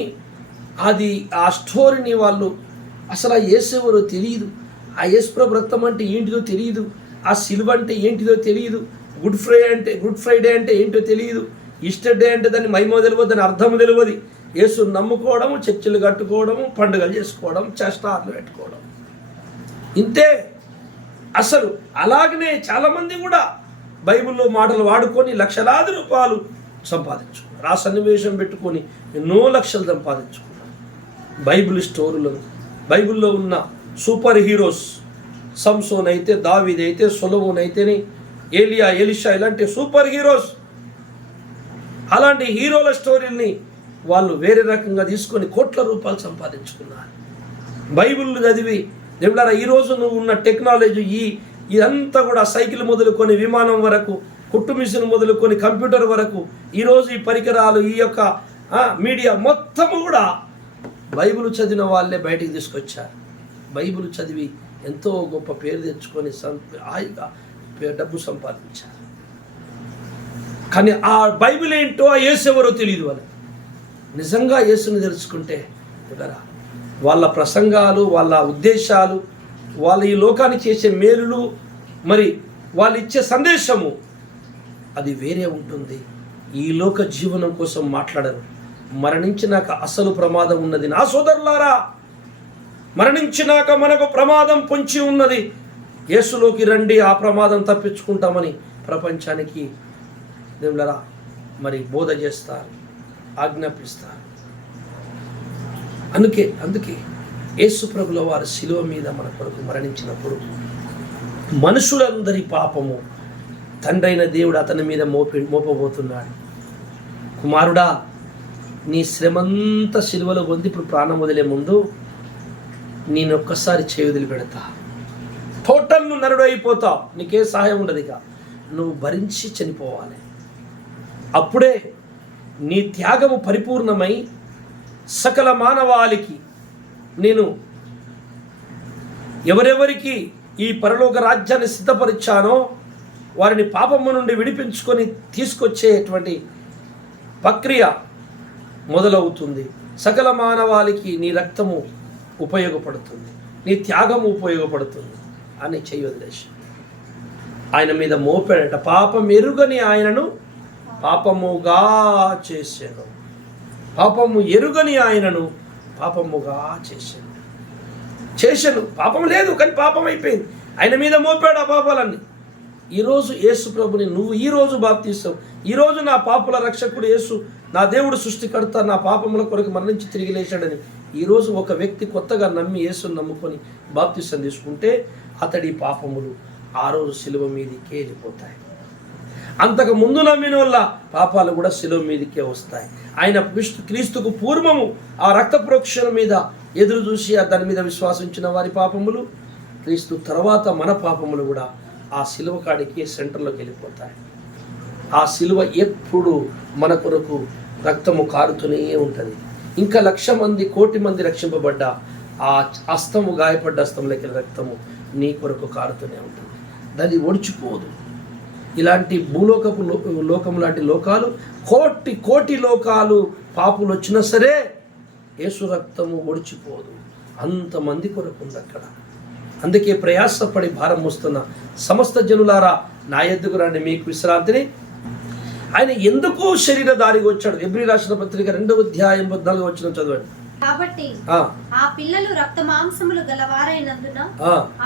అది ఆ స్టోరీని వాళ్ళు అసలు ఆ యేసు ఎవరో తెలియదు, ఆ యేసుప్రభు రక్తం అంటే ఏంటిదో తెలియదు, ఆ సిలువ అంటే ఏంటిదో తెలియదు, గుడ్ ఫ్రైడే అంటే ఏంటో తెలియదు, ఈస్టర్ డే అంటే దాన్ని మహిమ తెలియదు, దాని అర్థం తెలియదు. యేసు నమ్ముకోవడము, చర్చిలు కట్టుకోవడము, పండుగలు చేసుకోవడం, చేష్టాలు పెట్టుకోవడం, ఇంతే అసలు. అలాగనే చాలామంది కూడా బైబిల్లో మాటలు వాడుకొని లక్షలాది రూపాయలు సంపాదించుకున్నారు, ఆ సన్నివేశం పెట్టుకొని ఎన్నో లక్షలు సంపాదించుకున్నారు. బైబిల్ స్టోరీలో బైబిల్లో ఉన్న సూపర్ హీరోస్, సంసోన్ అయితే, దావీద్ అయితే, సొలొమోన్ అయితేనే, ఏలియా, ఎలీషా, ఇలాంటి సూపర్ హీరోస్, అలాంటి హీరోల స్టోరీని వాళ్ళు వేరే రకంగా తీసుకొని కోట్ల రూపాయలు సంపాదించుకున్నారు. బైబిల్ చదివి దేవుడారా, ఈరోజు నువ్వు ఉన్న టెక్నాలజీ ఇదంతా కూడా సైకిల్ మొదలుకొని విమానం వరకు, కుట్టు మిషన్ మొదలుకొని కంప్యూటర్ వరకు, ఈరోజు ఈ పరికరాలు, ఈ యొక్క మీడియా మొత్తము కూడా బైబిల్ చదివిన వాళ్ళే బయటికి తీసుకొచ్చారు. బైబిల్ చదివి ఎంతో గొప్ప పేరు తెచ్చుకొని హాయిగా డబ్బు సంపాదించారు. కానీ ఆ బైబిల్ ఏంటో, ఆ యేసు ఎవరో తెలియదు వాళ్ళకి. నిజంగా యేసుని తెలుసుకుంటే వాళ్ళ ప్రసంగాలు, వాళ్ళ ఉద్దేశాలు, వాళ్ళ ఈ లోకానికి చేసే మేలులు, మరి వాళ్ళు ఇచ్చే సందేశము అది వేరే ఉంటుంది. ఈ లోక జీవనం కోసం మాట్లాడరు. మరణించినాక అసలు ప్రమాదం ఉన్నది. నా సోదరులారా, మరణించినాక మనకు ప్రమాదం పొంచి ఉన్నది. యేసులోకి రండి, ఆ ప్రమాదం తప్పించుకుంటామని ప్రపంచానికి దేవులారా మరి బోధ చేస్తారు, ఆజ్ఞాపిస్తారు. అందుకే యేసు ప్రభుల వారు శిలువ మీద మన కొరకు మరణించినప్పుడు మనుషులందరి పాపము తండ్రైన దేవుడు అతని మీద మోపబోతున్నాడు. కుమారుడా, నీ శ్రమంతా శిలువలో పొంది ఇప్పుడు ప్రాణం వదిలే ముందు నేను ఒక్కసారి చేయి వదిలి పెడతా, టోటల్ నువ్వు నరుడు అయిపోతావు, నీకే సహాయం ఉండదు, ఇక నువ్వు భరించి చనిపోవాలి. అప్పుడే నీ త్యాగము పరిపూర్ణమై సకల మానవాళికి నేను ఎవరెవరికి ఈ పరలోక రాజ్యాన్ని సిద్ధపరిచానో వారిని పాపము నుండి విడిపించుకొని తీసుకొచ్చేటువంటి ప్రక్రియ మొదలవుతుంది. సకల మానవాళికి నీ రక్తము ఉపయోగపడుతుంది, నీ త్యాగము ఉపయోగపడుతుంది అని చేయొదిలేసి ఆయన మీద మోపాడట. పాపం ఎరుగని ఆయనను పాపముగా చేశాను, పాపము ఎరుగని ఆయనను పాపముగా చేశాను. పాపం లేదు కానీ పాపం అయిపోయింది, ఆయన మీద మోపాడు ఆ పాపాలన్నీ. ఈరోజు యేసు ప్రభుని నువ్వు ఈరోజు బాప్తిస్తావు. ఈరోజు నా పాపుల రక్షకుడు యేసు, నా దేవుడు సృష్టికర్త, నా పాపముల కొరకు మరణించి తిరిగి లేచాడని ఈరోజు ఒక వ్యక్తి కొత్తగా నమ్మి యేసుని నమ్ముకొని బాప్తిసం తీసుకుంటే అతడి పాపములు ఆ రోజు శిలువ మీదకే వెళ్ళిపోతాయి. అంతకు ముందు నమ్మిన వల్ల పాపాలు కూడా శిలువ మీదకే వస్తాయి. ఆయన క్రీస్తుకు పూర్వము ఆ రక్త ప్రోక్షణ మీద ఎదురు చూసి దాని మీద విశ్వాసించిన వారి పాపములు, క్రీస్తు తర్వాత మన పాపములు కూడా ఆ శిలువ కాడికి సెంటర్లోకి వెళ్ళిపోతాయి. ఆ శిలువ ఎప్పుడు మన కొరకు రక్తము కారుతూనే ఉంటుంది. ఇంకా 1,00,000 మంది, 1,00,00,000 మంది రక్షింపబడ్డ ఆ హస్తము, గాయపడ్డ హస్తంలోకి రక్తము నీ కొరకు కారుతూనే ఉంటుంది, దాన్ని ఒడిచిపోదు. ఇలాంటి భూలోకపు లోకం లాంటి లోకాలు, కోటి లోకాలు పాపులు వచ్చినా సరే యేసు రక్తము ఒడిచిపోదు. అంతమంది కొరకు ఉంది అక్కడ. అందుకే ప్రయాసపడి భారం మోస్తున్న సమస్త జనులారా నా యొద్దకు రండి, మీకు విశ్రాంతిని. ఆయన ఎందుకు శరీరధారిగా వచ్చాడు? ఎబ్రీ రాసిన పత్రిక 2వ అధ్యాయం 14వ వచనం చదవండి. కాబట్టి ఆ పిల్లలు రక్త మాంసములు గలవారైనందున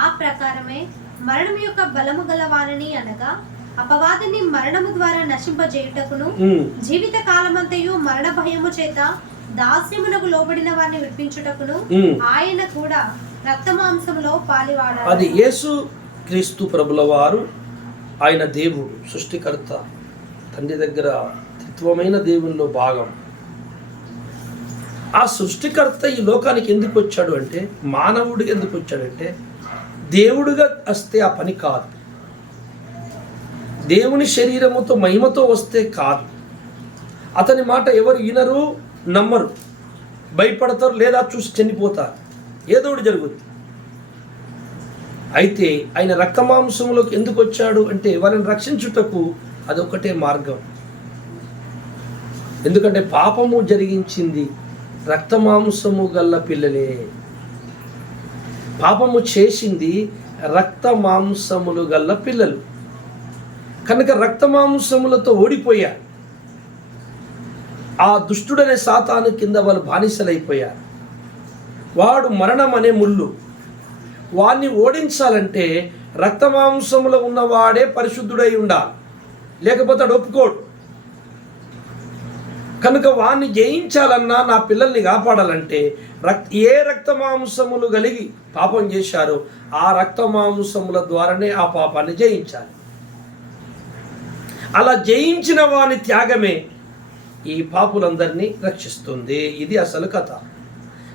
ఆ ప్రకారమే మరణం యొక్క బలము గలవారని, అనగా అపవాదిని మరణము ద్వారా నశింపజేయుటకును జీవిత కాలమంతయు మరణ భయము చేత దాస్యమునకు లోబడిన వారిని విడిపించుటకును ఆయన కూడా రక్తమాంసములో పాలివాడాడు. అది యేసు క్రీస్తు ప్రభుల వారు, ఆయన దేవుడు, సృష్టికర్త, తండ్రి దగ్గర త్రిత్వమైన దేవునిలో భాగం. ఆ సృష్టికర్త ఈ లోకానికి ఎందుకు వచ్చాడు అంటే, మానవుడికి ఎందుకు వచ్చాడంటే, దేవుడిగా వస్తే ఆ పని కాదు, దేవుని శరీరముతో మహిమతో వస్తే కాదు. అతని మాట ఎవరు వినరు, నమ్మరు, భయపడతారు, లేదా చూసి చనిపోతారు, ఏదో ఒకటి జరుగుతుంది. అయితే ఆయన రక్తమాంసములోకి ఎందుకు వచ్చాడు అంటే, వారిని రక్షించుటకు అదొకటే మార్గం. ఎందుకంటే పాపము జరిగించింది రక్తమాంసము గల్ల పిల్లలే. పాపము చేసింది రక్తమాంసములు గల్ల పిల్లలు కనుక రక్తమాంసములతో ఓడిపోయారు. ఆ దుష్టుడనే సాతాను కింద వాళ్ళు బానిసలైపోయారు. వాడు మరణం అనే ముళ్ళు. వాడిని ఓడించాలంటే రక్తమాంసములో ఉన్నవాడే పరిశుద్ధుడై ఉండాలి, లేకపోతే వాడు ఒప్పుకోడు. కనుక వాడిని జయించాలన్నా, నా పిల్లల్ని కాపాడాలంటే ఏ రక్తమాంసములు కలిగి పాపం చేశారో ఆ రక్తమాంసముల ద్వారానే ఆ పాపాన్ని జయించాలి. అలా జయించిన వాని త్యాగమే ఈ పాపులందరినీ రక్షిస్తుంది. ఇది అసలు కథ.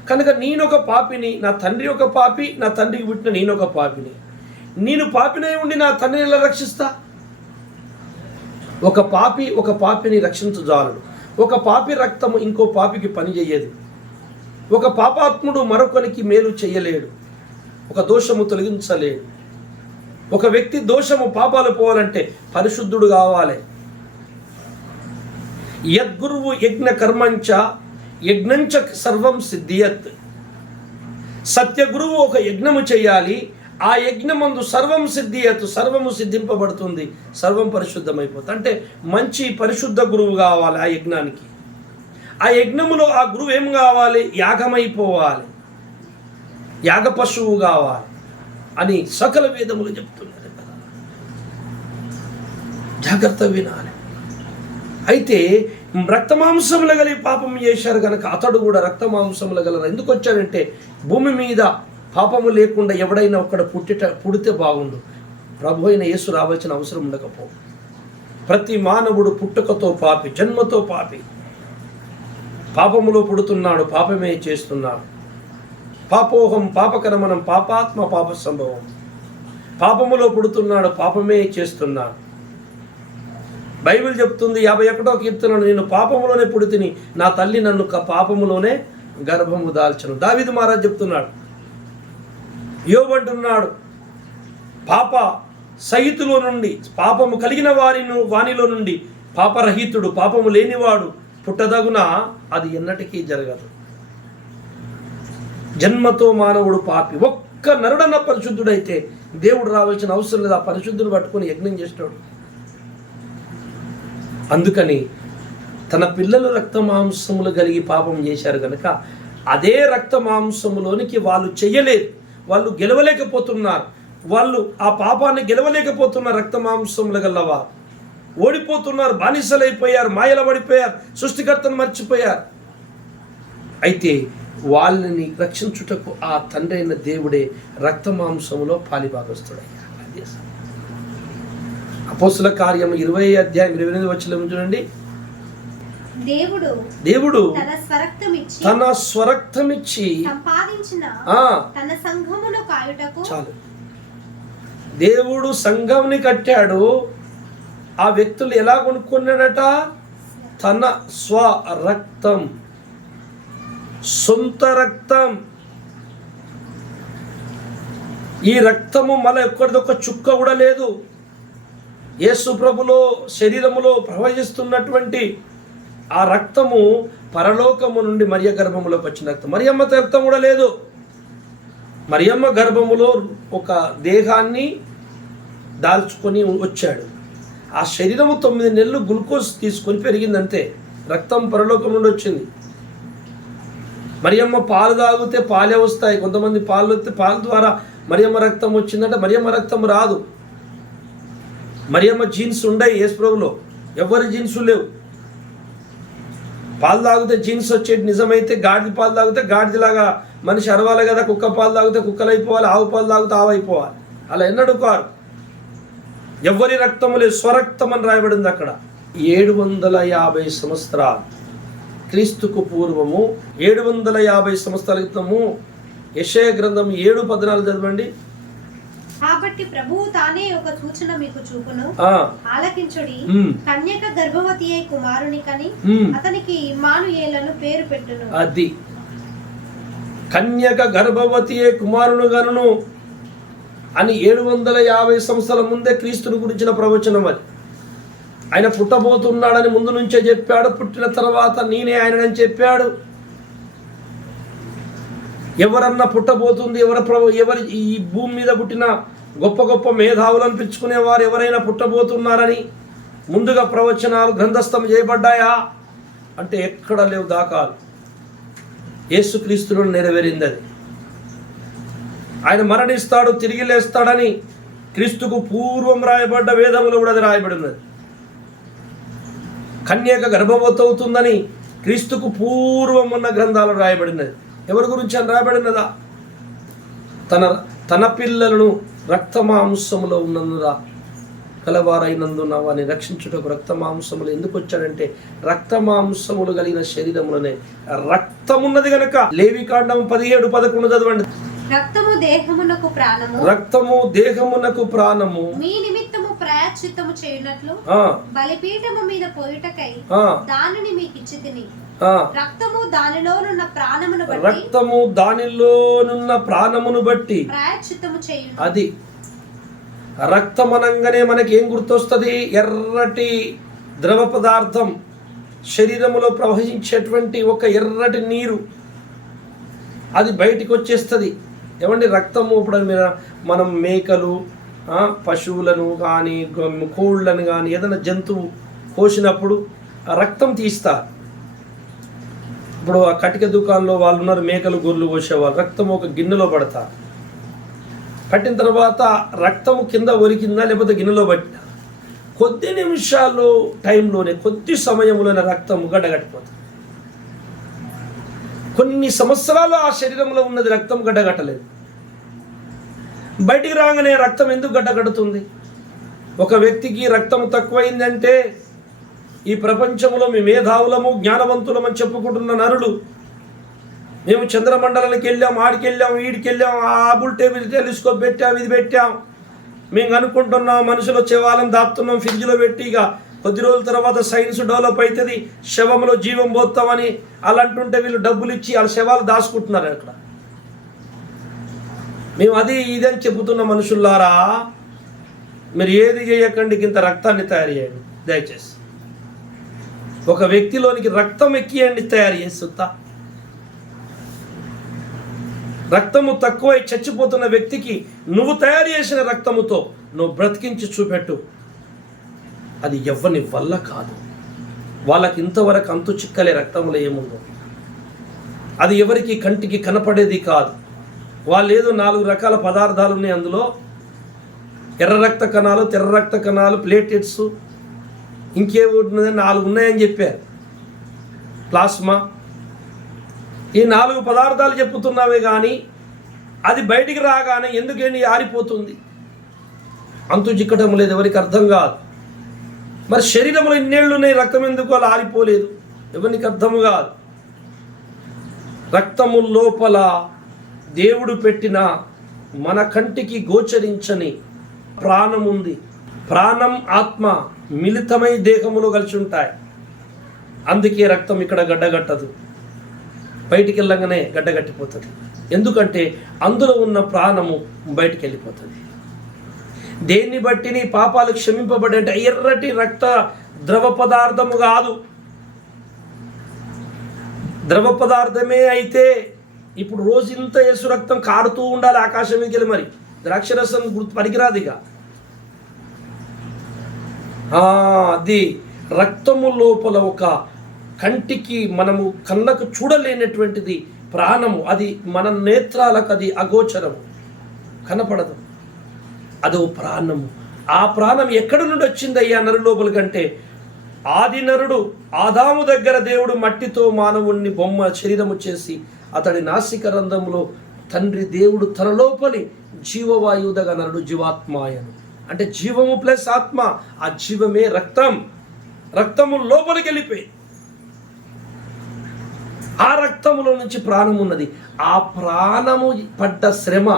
కనుక నేనొక పాపిని, నా తండ్రి ఒక పాపి, నా తండ్రికి పుట్టిన నేనొక పాపిని. నేను పాపినే ఉండి నా తండ్రిని ఎలా రక్షిస్తా? ఒక పాపి ఒక పాపిని రక్షించజాలడు. ఒక పాపి రక్తము ఇంకో పాపికి పని చేయదు. ఒక పాపాత్ముడు మరొకరికి మేలు చేయలేడు, ఒక దోషము తొలగించలేడు. ఒక వ్యక్తి దోషము పాపాలు పోవాలంటే పరిశుద్ధుడు కావాలి. యద్గురువు యజ్ఞ కర్మంచ యజ్ఞంచ సర్వం సిద్ధియత్. సత్యగురువు ఒక యజ్ఞము చేయాలి, ఆ యజ్ఞమందు సర్వం సిద్ధియత్, సర్వము సిద్ధింపబడుతుంది, సర్వం పరిశుద్ధమైపోతుంది. అంటే మంచి పరిశుద్ధ గురువు కావాలి ఆ యజ్ఞానికి. ఆ యజ్ఞములో ఆ గురువు ఏం కావాలి? యాగమైపోవాలి, యాగ పశువు కావాలి అని సకల వేదములు చెప్తున్నారు కదా. జాగ్రత్త వినాలి. అయితే రక్తమాంసముల కలిగి పాపం చేశారు కనుక అతడు కూడా రక్తమాంసముల గల ఎందుకు వచ్చాడంటే, భూమి మీద పాపము లేకుండా ఎవడైనా ఒక్కడ పుడితే బాగుండు. ప్రభు అయిన యేసు రావాల్సిన అవసరం ఉండకపో. ప్రతి మానవుడు పుట్టుకతో పాపి, జన్మతో పాపి, పాపములో పుడుతున్నాడు, పాపమే చేస్తున్నాడు. పాపోహం పాపకరమణం పాపాత్మ పాప సంభవం. పాపములో పుడుతున్నాడు, పాపమే చేస్తున్నాడు. బైబిల్ చెప్తుంది 51వ కీర్తనలో, నేను పాపములోనే పుడితిని, నా తల్లి నన్ను పాపములోనే గర్భము దాల్చను. దావీదు మహారాజు చెప్తున్నాడు. యోబు అంటున్నాడు, పాప సహితులో నుండి, పాపము కలిగిన వానిలో నుండి పాపరహితుడు, పాపము లేనివాడు పుట్టదగున, అది ఎన్నటికీ జరగదు. జన్మతో మానవుడు పాపి. ఒక్క నరుడన్న పరిశుద్ధుడైతే దేవుడు రావాల్సిన అవసరం లేదు. ఆ పరిశుద్ధుని పట్టుకొని యజ్ఞం చేస్తాడు. అందుకని తన పిల్లలు రక్తమాంసములు కలిగి పాపం చేశారు కనుక అదే రక్తమాంసములోనికి వాళ్ళు చెయ్యలేదు, వాళ్ళు గెలవలేకపోతున్నారు. వాళ్ళు ఆ పాపాన్ని గెలవలేకపోతున్నారు. రక్తమాంసములు గల్లవారు ఓడిపోతున్నారు, బానిసలైపోయారు, మాయల పడిపోయారు, సృష్టికర్తను మర్చిపోయారు. అయితే వాళ్ళని రక్షించుటకు ఆ తండ్రి అయిన దేవుడే రక్తమాంసములో పాలిభాగస్తుడయ్యాడు. అపోస్తుల కార్యం 20వ అధ్యాయం 28వ వచనం చూడండి. దేవుడు తన స్వరక్తమిచ్చి సంపాదించిన తన సంఘమును కాయుటకు. చాలు. దేవుడు సంఘంని కట్టాడు. ఆ వ్యక్తులు ఎలా కొనుక్కున్నాడట? తన స్వరక్తం, సొంత రక్తం. ఈ రక్తము మళ్ళీ ఎక్కడిదొక్క చుక్క కూడా లేదు. యేసు ప్రభులో శరీరములో ప్రవహిస్తున్నటువంటి ఆ రక్తము పరలోకము నుండి మరియ గర్భములోకి వచ్చిన రక్తం. మరియమ్మ రక్తం కూడా లేదు. మరియమ్మ గర్భములో ఒక దేహాన్ని దాల్చుకొని వచ్చాడు. ఆ శరీరము 9 నెలలు గ్లూకోజ్ తీసుకొని పెరిగిందంతే. రక్తం పరలోకం నుండి వచ్చింది. మరియమ్మ పాలు తాగితే పాలే వస్తాయి. కొంతమంది పాలు వస్తే పాల ద్వారా మరియమ్మ రక్తం వచ్చిందంటే మరియమ్మ రక్తం రాదు. మరియమ్మ జీన్స్ ఉండయి యేసు ప్రభులో, ఎవరి జీన్స్ లేవు. పాలు తాగితే జీన్స్ వచ్చేది నిజమైతే, గాడిద పాలు తాగితే గాడిదలాగా మనిషి అరవాలి కదా, కుక్క పాలు తాగితే కుక్కలు అయిపోవాలి, ఆవు పాలు తాగితే ఆవు అయిపోవాలి. అలా ఎన్నడూ కారు. ఎవరి రక్తము లేదు, స్వరక్తం అని రాయబడింది అక్కడ. 750 సంవత్సరాలు క్రీస్తుకు పూర్వము, 750 సంవత్సరాల క్రితము యెషయా గ్రంథం 7:14 చదవండి. కాబట్టి ప్రభువు తానే ఒక సూచన మీకు చూపును, ఆలకించుడి. కన్యక గర్భవతి అయి కుమారుని కని అతనికి ఇమ్మానుయేలను పేరు పెట్టును. అది కన్యక గర్భవతి అయి కుమారుని గనును అని 750 సంవత్సరాల ముందే క్రీస్తుని గురించిన ప్రవచనం. అది ఆయన పుట్టబోతున్నాడని ముందు నుంచే చెప్పాడు. పుట్టిన తర్వాత నేనే ఆయనని చెప్పాడు. ఎవరన్నా పుట్టబోతుంది, ఎవరి ఈ భూమి మీద పుట్టిన గొప్ప గొప్ప మేధావులను పిలుచుకునేవారు ఎవరైనా పుట్టబోతున్నారని ముందుగా ప్రవచనాలు గ్రంథస్థం చేయబడ్డాయా అంటే ఎక్కడ లేవు దాఖలు. యేసుక్రీస్తులో నెరవేరింది అది. ఆయన మరణిస్తాడు, తిరిగి లేస్తాడని క్రీస్తుకు పూర్వం రాయబడ్డ వేదములో కూడా అది రాయబడి ఉన్నది. కన్యక గర్భవతి అవుతుందని క్రీస్తుకు పూర్వం ఉన్న గ్రంథాలు రాయబడినది. ఎవరి గురించి అని రాయబడినదా? తన పిల్లలను రక్తమాంసములో ఉన్నందున కలవారైనందున వారిని రక్షించుటకు రక్తమాంసములు ఎందుకు వచ్చాడంటే, రక్తమాంసములు కలిగిన శరీరములనే రక్తమున్నది గనక. లేవికాండం 17:11 చదవండి. రక్తము దేహమునకు ప్రాణము, రక్తము దేహమునకు ప్రాణము, మీ నిమిత్తము ప్రాయశ్చిత్తము చేయునట్లు బలిపీఠము మీద పోయుటకై దానిని మీకు ఇచ్చితిని. రక్తము దానిలోనున్న ప్రాణమును బట్టి, రక్తము దానిలోనున్న ప్రాణమును బట్టి ప్రాయశ్చిత్తము చేయును. అది రక్తం అనగానే మనకి ఏం గుర్తొస్తుంది? ఎర్రటి ద్రవ పదార్థం, శరీరములో ప్రవహించేటువంటి ఒక ఎర్రటి నీరు, అది బయటికి వచ్చేస్తుంది. ఏమండి రక్తము ఇప్పుడు మనం మేకలు, పశువులను కానీ కోళ్ళను కానీ ఏదైనా జంతువు కోసినప్పుడు ఆ రక్తం తీస్తారు. ఇప్పుడు ఆ కటిక దుకాణంలో వాళ్ళు ఉన్నారు, మేకలు గొర్రెలు కోసేవాళ్ళు. రక్తం ఒక గిన్నెలో పడతారు. పట్టిన తర్వాత రక్తము కింద ఒలికిందా లేకపోతే గిన్నెలో పట్టినా, కొద్ది నిమిషాలు టైంలోనే, కొద్ది సమయంలోనే రక్తము గడ్డగట్టిపోతుంది. కొన్ని సంవత్సరాలు ఆ శరీరంలో ఉన్నది రక్తం గడ్డగట్టలేదు. బయటికి రాగానే రక్తం ఎందుకు గడ్డగడుతుంది? ఒక వ్యక్తికి రక్తం తక్కువైందంటే, ఈ ప్రపంచంలో మీ మేధావులము జ్ఞానవంతులమని చెప్పుకుంటున్న నరులు, మేము చంద్రమండలానికి వెళ్ళాం, ఆడికి వెళ్ళాం, వీడికి వెళ్ళాం, ఆ టేబుల్ టెలిస్కోప్ పెట్టాం, ఇది పెట్టాం, మేము అనుకుంటున్నాం మనుషులు వచ్చే వాళ్ళని దాపుతున్నాం ఫ్రిడ్జ్లో పెట్టి, ఇక కొద్ది రోజుల తర్వాత సైన్స్ డెవలప్ అవుతుంది, శవంలో జీవం పోతామని అలా అంటుంటే వీళ్ళు డబ్బులు ఇచ్చి వాళ్ళ శవాలు దాచుకుంటున్నారు అక్కడ. మేము అది ఇదని చెబుతున్న మనుషుల్లారా, మీరు ఏది చేయకండి, ఇంత రక్తాన్ని తయారు చేయండి దయచేసి. ఒక వ్యక్తిలోనికి రక్తం ఎక్కియండి, తయారు చేస్తా. రక్తము తక్కువై చచ్చిపోతున్న వ్యక్తికి నువ్వు తయారు చేసిన రక్తముతో నువ్వు బ్రతికించి చూపెట్టు. అది ఎవ్వని వల్ల కాదు. వాళ్ళకి ఇంతవరకు అంతు చిక్కలే రక్తంలో ఏముందో. అది ఎవరికి కంటికి కనపడేది కాదు. వాళ్ళు ఏదో 4 రకాల పదార్థాలు ఉన్నాయి అందులో. ఎర్ర రక్త కణాలు, తెర్ర రక్త కణాలు, ప్లేటెట్స్, ఇంకేమున్నది 4 ఉన్నాయని చెప్పారు, ప్లాస్మా. ఈ 4 పదార్థాలు చెప్పుతున్నావే కానీ అది బయటికి రాగానే ఎందుకండి ఆరిపోతుంది, అంతు చిక్కటం లేదు, ఎవరికి అర్థం కాదు. మరి శరీరంలో ఇన్నేళ్ళు ఉన్నాయి, రక్తం ఎందుకు అలా ఆరిపోలేదు, ఎవరికి అర్థం కాదు. రక్తము లోపల దేవుడు పెట్టిన మన కంటికి గోచరించని ప్రాణం ఉంది. ప్రాణం ఆత్మ మిళితమై దేహములో కలిసి ఉంటాయి. అందుకే రక్తం ఇక్కడ గడ్డగట్టదు, బయటికి వెళ్ళగానే గడ్డగట్టిపోతుంది. ఎందుకంటే అందులో ఉన్న ప్రాణము బయటికి వెళ్ళిపోతుంది. దేన్ని బట్టి నీ పాపాలు క్షమింపబడి అంటే ఎర్రటి రక్త ద్రవ పదార్థము కాదు, ద్రవ పదార్థమే అయితే ఇప్పుడు రోజు ఇంత యేసు రక్తం కారుతూ ఉండాలి ఆకాశం మీదకి. మరి ద్రాక్షరసం పనికిరాదు ఇక. అది రక్తము లోపల ఒక కంటికి మనము కళ్ళకు చూడలేనటువంటిది ప్రాణము. అది మన నేత్రాలకు అది అగోచరము, కనపడదు. అదో ప్రాణము. ఆ ప్రాణం ఎక్కడి నుండి వచ్చిందయ్యా నరు లోపల కంటే? ఆది నరుడు ఆదాము దగ్గర దేవుడు మట్టితో మానవుణ్ణి బొమ్మ శరీరము చేసి అతడి నాసిక రంధ్రములో తండ్రి దేవుడు తన లోపలి జీవవాయువుదగా నరుడు జీవాత్మాయను. అంటే జీవము ప్లస్ ఆత్మ, ఆ జీవమే రక్తం. రక్తము లోపలికి వెళ్ళిపోయి ఆ రక్తములో నుంచి ప్రాణం ఉన్నది. ఆ ప్రాణము పడ్డ శ్రమ,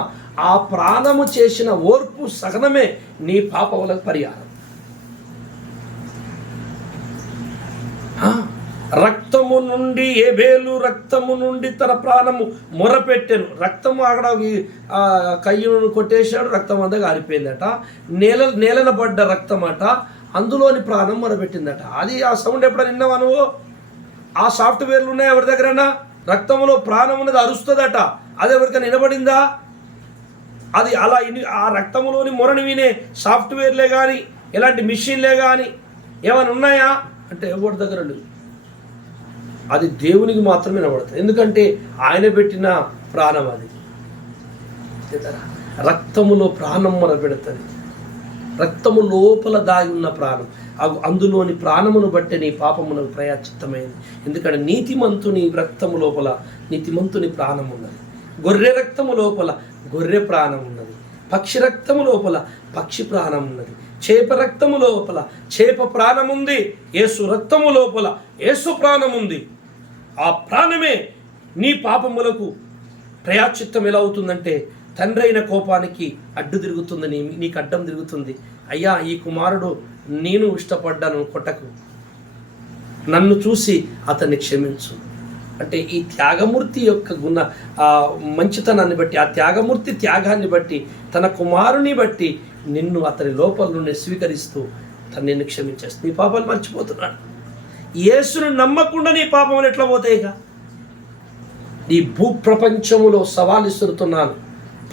ఆ ప్రాణము చేసిన ఓర్పు సహనమే నీ పాపములకు పరిహారం. రక్తము నుండి ఏబేలు రక్తము నుండి తన ప్రాణము మొరపెట్టాను. రక్తము అక్కడ కయ్యను కొట్టేశాడు, రక్తం అంతా గారిపోయిందట. నేలన పడ్డ రక్తం అట, అందులోని ప్రాణం మొరపెట్టిందట. అది ఆ సౌండ్ ఎప్పుడైనా విన్నావా నువ్వు? ఆ సాఫ్ట్వేర్లు ఉన్నాయి ఎవరి దగ్గరన్నా? రక్తంలో ప్రాణం ఉన్నది అరుస్తుందట, అది ఎవరికైనా వినబడిందా? అది అలా ఆ రక్తంలోని మొరని వినే సాఫ్ట్వేర్లే కానీ ఎలాంటి మిషన్లే కానీ ఏమైనా ఉన్నాయా అంటే ఎవరి దగ్గర లేవు. అది దేవునికి మాత్రమే వినబడుతుంది, ఎందుకంటే ఆయన పెట్టిన ప్రాణం అది. రక్తములో ప్రాణం మొరపెడుతుంది. రక్తము లోపల దాగి ఉన్న ప్రాణం, అందులోని ప్రాణమును బట్టి నీ పాపమునకు ప్రయాచిత్తమైంది. ఎందుకంటే నీతిమంతుని రక్తము లోపల నీతిమంతుని ప్రాణం ఉన్నది. గొర్రె రక్తము లోపల గొర్రె ప్రాణం ఉన్నది. పక్షి రక్తము లోపల పక్షి ప్రాణం ఉన్నది. చేప రక్తము లోపల చేప ప్రాణం ఉంది. యేసు రక్తము లోపల యేసు ప్రాణం ఉంది. ఆ ప్రాణమే నీ పాపములకు ప్రయాచిత్తం ఎలా అవుతుందంటే, తండ్రి అయిన కోపానికి అడ్డు తిరుగుతుంది, నీకు అడ్డం తిరుగుతుంది. అయ్యా, ఈ కుమారుడు నేను ఇష్టపడ్డాను, కొట్టకు, నన్ను చూసి అతన్ని క్షమించు అంటే ఈ త్యాగమూర్తి యొక్క మంచితనాన్ని బట్టి, ఆ త్యాగమూర్తి త్యాగాన్ని బట్టి, తన కుమారుని బట్టి నిన్ను అతని లోపల నుండి స్వీకరిస్తూ తను నిన్ను క్షమించేస్తూ నీ పాపాలు మర్చిపోతున్నాడు. యేసును నమ్మకుండా నీ పాపములు ఎట్లా పోతాయిగా? ఈ భూప్రపంచములో సవాలు ఇస్తున్నాను,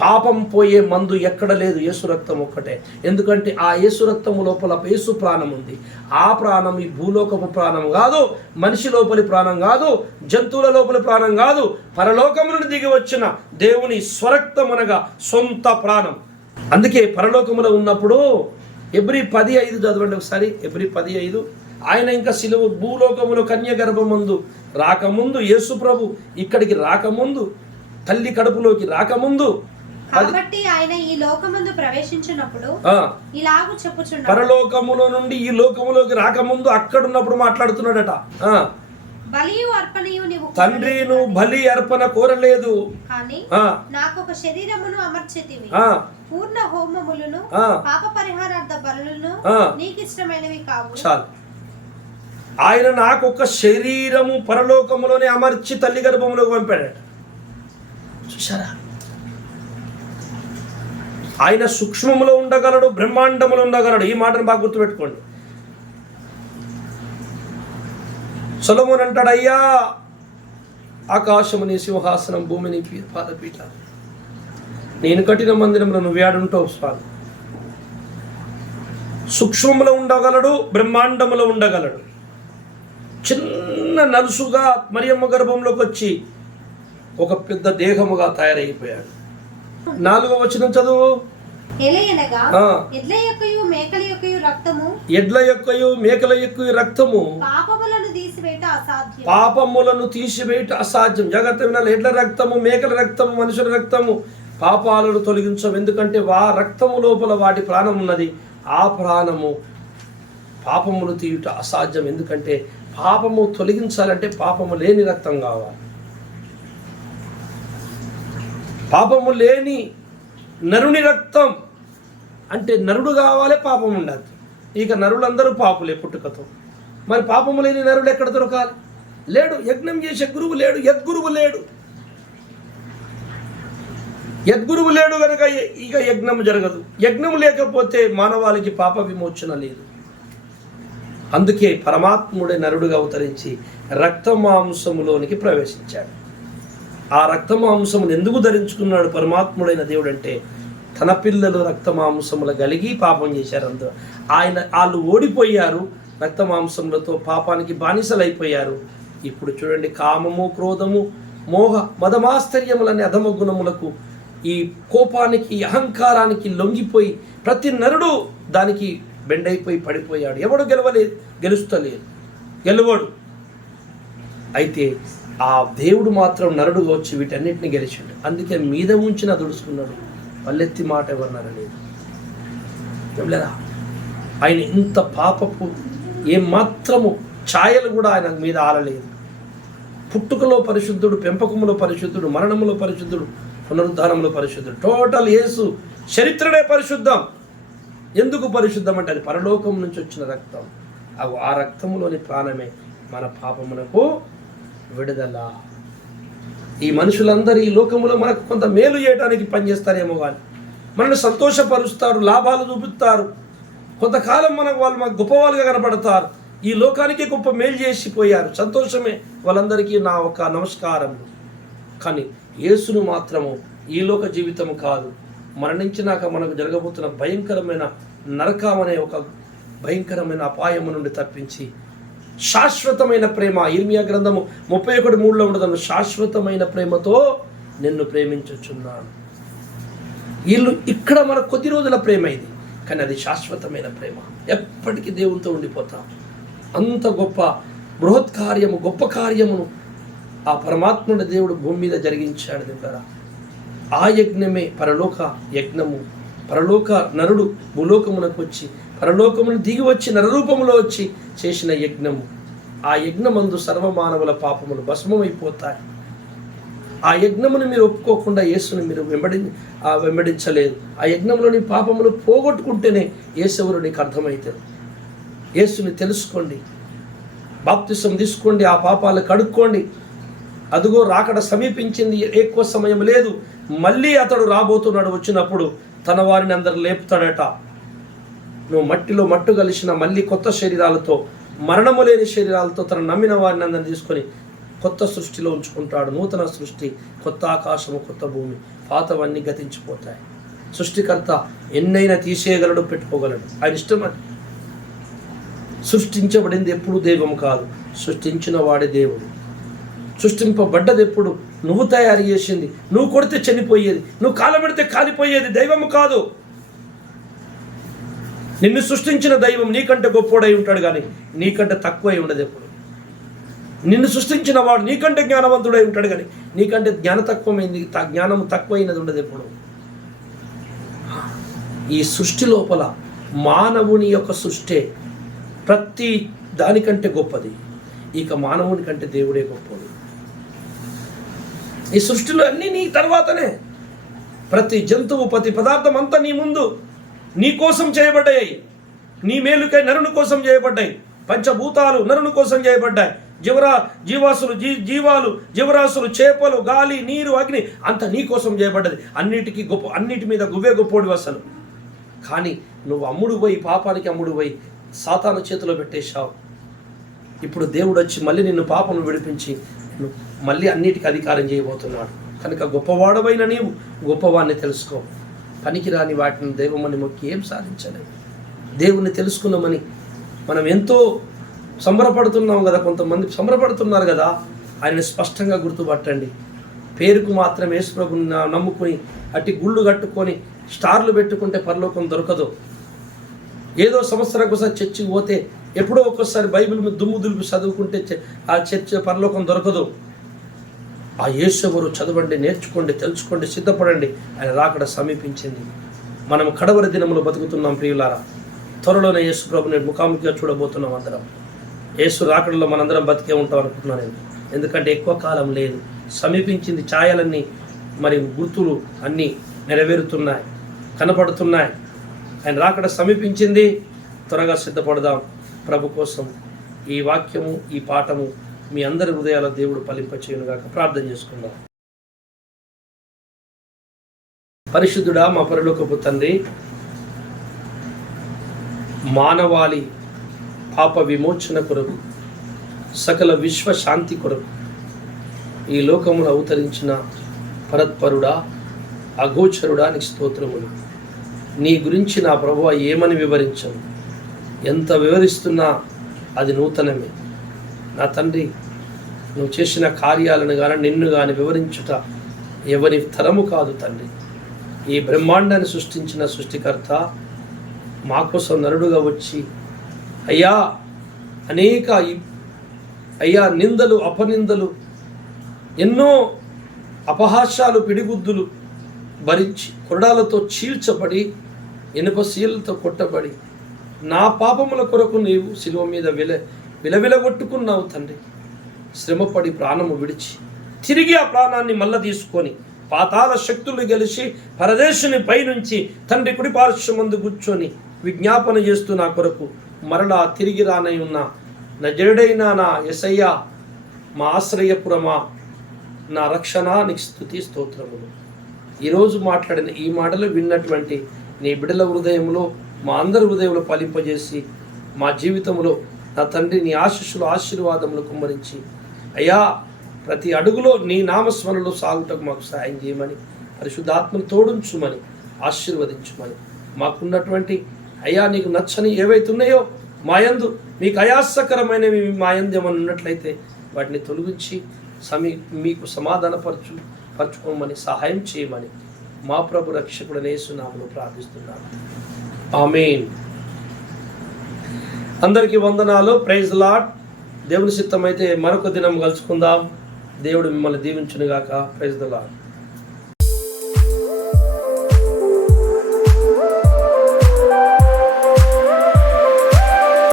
పాపం పోయే మందు ఎక్కడ లేదు, యేసు రక్తం ఒక్కటే. ఎందుకంటే ఆ యేసు రక్తము లోపల యేసు ప్రాణం ఉంది. ఆ ప్రాణం ఈ భూలోకపు ప్రాణం కాదు, మనిషి లోపలి ప్రాణం కాదు, జంతువుల లోపలి ప్రాణం కాదు, పరలోకము నుండి దిగి వచ్చిన దేవుని స్వరక్తం అనగా సొంత ప్రాణం. అందుకే పరలోకములో ఉన్నప్పుడు ఎబ్రీ 10:5 చదవండి ఒకసారి. ఎబ్రీ 10:5. ఆయన ఇంకా సిలువ భూలోకములో కన్య గర్భమందు రాకముందు, యేసు ప్రభు ఇక్కడికి రాకముందు, తల్లి కడుపులోకి రాకముందు, కాబట్టి ఆయన ఈ లోకమందు ప్రవేశించినప్పుడు ఇలాగు చెప్పుచున్నాడు. పరలోకములో నుండి ఈ లోకములోకి రాకముందు అక్కడున్నప్పుడు మాట్లాడుతున్నాడట. బలియు అర్పణయు నీవు తండ్రి, నువ్వు బలి అర్పణ కోరలేదు, కానీ నాకు ఒక శరీరమును అమర్చితివి. పూర్ణ హోమములను పాప పరిహారార్థ బలులను నీకు ఇష్టమైనవి కావు. చాలు. ఆయన నాకు ఒక శరీరము పరలోకములోనే అమర్చి తల్లి గర్భములోకి పంపాడట. చూసారా? ఆయన సూక్ష్మములో ఉండగలడు, బ్రహ్మాండములో ఉండగలడు. ఈ మాటను బాగా గుర్తుపెట్టుకోండి. సొలొమోను అంటాడు, అయ్యా, ఆకాశము నీ సింహాసనం, భూమిని పాదపీఠ, నేను కట్టిన మందిరంలో నువ్వు ఏడుంటావు స్వామి. సూక్ష్మములో ఉండగలడు, బ్రహ్మాండములో ఉండగలడు. చిన్న నలుసుగా మరియమ్మ గర్భంలోకి వచ్చి ఒక పెద్ద దేహముగా తయారైపోయాడు. 4వ వచనం చదువు. ఎడ్ల యొక్కయు మేకల యొక్కయు రక్తము పాపములను తీసివేయట అసాధ్యం. జాగ్రత్త వినాలి. ఎడ్ల రక్తము, మేకల రక్తము, మనుషుల రక్తము పాపాలను తొలగించం. ఎందుకంటే రక్తము లోపల వాటి ప్రాణం ఉన్నది. ఆ ప్రాణము పాపములు తీయుట అసాధ్యం. ఎందుకంటే పాపము తొలగించాలంటే పాపము లేని రక్తం కావాలి. పాపము లేని నరుని రక్తం అంటే నరుడు కావాలి, పాపం ఉండదు. ఇక నరులందరూ పాపులే పుట్టుకతో. మరి పాపము లేని నరుడు ఎక్కడ దొరకాలి? లేడు. యజ్ఞం చేసే గురువు లేడు, యద్గురువు లేడు. యద్గురువు లేడు కనుక ఇక యజ్ఞం జరగదు. యజ్ఞం లేకపోతే మానవాళికి పాప విమోచన లేదు. అందుకే పరమాత్ముడే నరుడుగా అవతరించి రక్తమాంసములోనికి ప్రవేశించాడు. ఆ రక్తమాంసమును ఎందుకు ధరించుకున్నాడు పరమాత్ముడైన దేవుడు అంటే, తన పిల్లలు రక్తమాంసములు కలిగి పాపం చేశారు. వాళ్ళు ఓడిపోయారు. రక్తమాంసములతో పాపానికి బానిసలైపోయారు. ఇప్పుడు చూడండి, కామము, క్రోధము, మోహ, మదమాశ్చర్యములనే అధమ గుణములకు, ఈ కోపానికి, అహంకారానికి లొంగిపోయి ప్రతి నరుడు దానికి బెండైపోయి పడిపోయాడు. ఎవడు గెలుస్తలేదు, గెలవడు. అయితే ఆ దేవుడు మాత్రం నరుడుగా వచ్చి వీటన్నిటిని గెలిచాడు. అందుకే మీద ఉంచిన దుడుచుకున్నాడు, పల్లెత్తి మాట ఎవరన్నారని. లేదా ఆయన ఇంత పాపపు ఏమాత్రము ఛాయలు కూడా ఆయన మీద ఆలలేదు. పుట్టుకలో పరిశుద్ధుడు, పెంపకములో పరిశుద్ధుడు, మరణములో పరిశుద్ధుడు, పునరుద్ధానంలో పరిశుద్ధుడు. టోటల్ యేసు చరిత్రనే పరిశుద్ధం. ఎందుకు పరిశుద్ధం అంటే అది పరలోకం నుంచి వచ్చిన రక్తం. ఆ రక్తములోని ప్రాణమే మన పాపమునకు విడుదల. ఈ మనుషులందరూ ఈ లోకములో మనకు కొంత మేలు చేయడానికి పనిచేస్తారేమో కానీ మనల్ని సంతోషపరుస్తారు, లాభాలు చూపిస్తారు. కొంతకాలం వాళ్ళు మాకు గొప్పవాళ్ళుగా కనపడతారు. ఈ లోకానికి గొప్ప మేలు చేసిపోయారు, సంతోషమే వాళ్ళందరికీ నా ఒక నమస్కారములు. కానీ యేసును మాత్రము ఈ లోక జీవితము కాదు, మరణించినాక మనకు జరగబోతున్న భయంకరమైన నరకం అనే ఒక భయంకరమైన అపాయము నుండి తప్పించి శాశ్వతమైన ప్రేమ, ఇర్మియా గ్రంథము 31:3 ఉండదు, శాశ్వతమైన ప్రేమతో నిన్ను ప్రేమించుచున్నాను. వీళ్ళు ఇక్కడ మన కొద్ది రోజుల ప్రేమ ఇది, కానీ అది శాశ్వతమైన ప్రేమ. ఎప్పటికీ దేవునితో ఉండిపోతాం. అంత గొప్ప బృహత్ కార్యము, గొప్ప కార్యమును ఆ పరమాత్ముడి దేవుడు భూమి మీద జరిగించాడు. దగ్గర ఆ యజ్ఞమే పరలోక యజ్ఞము. పరలోక నరుడు భూలోకమునకు వచ్చి పరలోకమును దిగి వచ్చి నరరూపములో వచ్చి చేసిన యజ్ఞము. ఆ యజ్ఞమందు సర్వమానవుల పాపములు భస్మమైపోతాయి. ఆ యజ్ఞమును మీరు ఒప్పుకోకుండా యేసుని మీరు వెంబడించలేదు. ఆ యజ్ఞంలోని పాపములు పోగొట్టుకుంటేనే యేసెవరు నీకు అర్థమవుతుంది. యేసుని తెలుసుకోండి, బాప్తిసం తీసుకోండి, ఆ పాపాలు కడుక్కోండి. అదుగో రాకడ సమీపించింది, ఎక్కువ సమయం లేదు. మళ్ళీ అతడు రాబోతున్నాడు. వచ్చినప్పుడు తన వారిని అందరు లేపుతాడట. నువ్వు మట్టిలో మట్టు కలిసిన మళ్ళీ కొత్త శరీరాలతో, మరణము లేని శరీరాలతో తన నమ్మిన వారిని అందరిని తీసుకొని కొత్త సృష్టిలో ఉంచుకుంటాడు. నూతన సృష్టి, కొత్త ఆకాశము, కొత్త భూమి. పాతవన్నీ గతించిపోతాయి. సృష్టికర్త ఎన్నైనా తీసేయగలడు, పెట్టుకోగలడు, ఆయన ఇష్టం. అది సృష్టించబడింది ఎప్పుడు దైవం కాదు, సృష్టించిన వాడే దేవుడు. సృష్టింపబడ్డది ఎప్పుడు నువ్వు తయారు చేసింది. నువ్వు కొడితే చనిపోయేది, నువ్వు కాలబెడితే కాలిపోయేది దైవము కాదు. నిన్ను సృష్టించిన దైవం నీకంటే గొప్పోడై ఉంటాడు, కానీ నీకంటే తక్కువై ఉండదు ఎప్పుడు. నిన్ను సృష్టించిన వాడు నీకంటే జ్ఞానవంతుడై ఉంటాడు, కానీ నీకంటే జ్ఞానము తక్కువైనది ఉండదు ఎప్పుడు. ఈ సృష్టి లోపల మానవుని యొక్క సృష్టి ప్రతి దానికంటే గొప్పది. ఇక మానవుని కంటే దేవుడే గొప్పడు. ఈ సృష్టిలో అన్నీ నీ తర్వాతనే. ప్రతి జంతువు, ప్రతి పదార్థం అంతా నీ ముందు నీ కోసం చేయబడ్డాయి. నీ మేలుకై నరుని కోసం చేయబడ్డాయి. పంచభూతాలు నరుని కోసం చేయబడ్డాయి. జీవాసులు, జీవాలు, జీవరాశులు, చేపలు, గాలి, నీరు, అగ్ని అంత నీ కోసం చేయబడ్డది. అన్నిటి మీద గువ్వే గొప్పోడు అసలు. కానీ నువ్వు అమ్ముడు పోయి, పాపానికి అమ్ముడు పోయి సాతాను చేతిలో పెట్టేశావు. ఇప్పుడు దేవుడు వచ్చి మళ్ళీ నిన్ను పాపను విడిపించి మళ్ళీ అన్నిటికీ అధికారం చేయబోతున్నాడు. కనుక గొప్పవాడవైన నీవు గొప్పవాడిని తెలుసుకో. పనికిరాని వాటిని దైవమని మొక్కి ఏం సాధించలేదు. దేవుణ్ణి తెలుసుకున్నామని మనం ఎంతో సంబరపడుతున్నాం కదా, కొంతమంది సంబరపడుతున్నారు కదా. ఆయన్ని స్పష్టంగా గుర్తుపట్టండి. పేరుకు మాత్రం యేసు ప్రభుని నమ్ముకుని అట్టి గుళ్ళు కట్టుకొని స్టార్లు పెట్టుకుంటే పరలోకం దొరకదు. ఏదో సంవత్సరానికి ఒకసారి చర్చికి పోతే, ఎప్పుడో ఒక్కోసారి బైబిల్ మీద దుమ్ము దులిపి చదువుకుంటే ఆ చర్చ పరలోకం దొరకదు. ఆ యేసు ఎవరు చదవండి, నేర్చుకోండి, తెలుసుకోండి, సిద్ధపడండి. ఆయన రాకడ సమీపించింది. మనం కడవరి దినములు బతుకుతున్నాం ప్రియులారా. త్వరలోనే యేసు ప్రభుని ముఖాముఖిగా చూడబోతున్నాం అందరం. యేసు రాకడలో మనందరం బతికే ఉంటాం అనుకుంటున్నాను నేను. ఎందుకంటే ఎక్కువ కాలం లేదు, సమీపించింది. ఛాయలన్నీ మరి గుర్తులు అన్నీ నెరవేరుతున్నాయి, కనపడుతున్నాయి. ఆయన రాకడ సమీపించింది. త్వరగా సిద్ధపడదాం ప్రభు కోసం. ఈ వాక్యము, ఈ పాఠము మీ అందరి హృదయాల దేవుడు ఫలింపచేయునుగాక. ప్రార్థన చేసుకుందాం. పరిశుద్ధుడా, మా పరలోకపు తండ్రి, మానవాళి పాప విమోచన కొరకు, సకల విశ్వ శాంతి కొరకు ఈ లోకమును అవతరించిన పరత్పరుడా, అగోచరుడా, నీకు స్తోత్రములు. నీ గురించి నా ప్రభువా ఏమని వివరించను? ఎంత వివరిస్తున్నా అది నూతనమే. నా తండ్రి, నువ్వు చేసిన కార్యాలను కానీ నిన్ను కానీ వివరించుట ఎవరి తరము కాదు తండ్రి. ఈ బ్రహ్మాండాన్ని సృష్టించిన సృష్టికర్త మా కోసం నరుడుగా వచ్చి అయ్యా అనేక అయ్యా నిందలు అపనిందలు ఎన్నో అపహాస్యాలు పిడిగుద్దులు భరించి కొరడాలతో చీల్చబడి ఇనుపశీలతో కొట్టబడి నా పాపముల కొరకు నీవు శిలువ మీద విలవిలగొట్టుకున్నావు తండ్రి. శ్రమపడి ప్రాణము విడిచి తిరిగి ఆ ప్రాణాన్ని మళ్ళా తీసుకొని పాతాళ శక్తులు గెలిచి పరదేశుని పైనుంచి తండ్రి కుడి పార్శ్వమందు కూర్చొని విజ్ఞాపన చేస్తూ నా కొరకు మరలా తిరిగి రానై ఉన్న నజరుడైన నా యేసయ్యా, మా ఆశ్రయపురమా, నా రక్షణ నీకు స్తుతి స్తోత్రములు. ఈరోజు మాట్లాడిన ఈ మాటలు విన్నటువంటి నీ బిడ్డల హృదయంలో, మా అందరి హృదయంలో ఫలింపజేసి మా జీవితంలో నా తండ్రి నీ ఆశీస్సులు ఆశీర్వాదములు కుమ్మరించి అయ్యా ప్రతి అడుగులో నీ నామస్మరణలో సాగుటకు మాకు సాయం చేయమని, పరిశుద్ధాత్మను తోడుంచుమని, ఆశీర్వదించుమని, మాకున్నటువంటి అయ్యా నీకు నచ్చని ఏవైతే ఉన్నాయో మా యందు మీకు అయాసకరమైనవి మా యందు ఏమైనా ఉన్నట్లయితే వాటిని తొలగించి మీకు పరచుకోమని సహాయం చేయమని మా ప్రభు రక్షకుడైన యేసు నామములో ప్రార్థిస్తున్నాను. ఆమేన్. అందరికీ వందనాలు. Praise Lord. దేవుని చిత్తమైతే మరొక దినం కలుసుకుందాం. దేవుడు మిమ్మల్ని దీవించునుగాక. Praise the lord.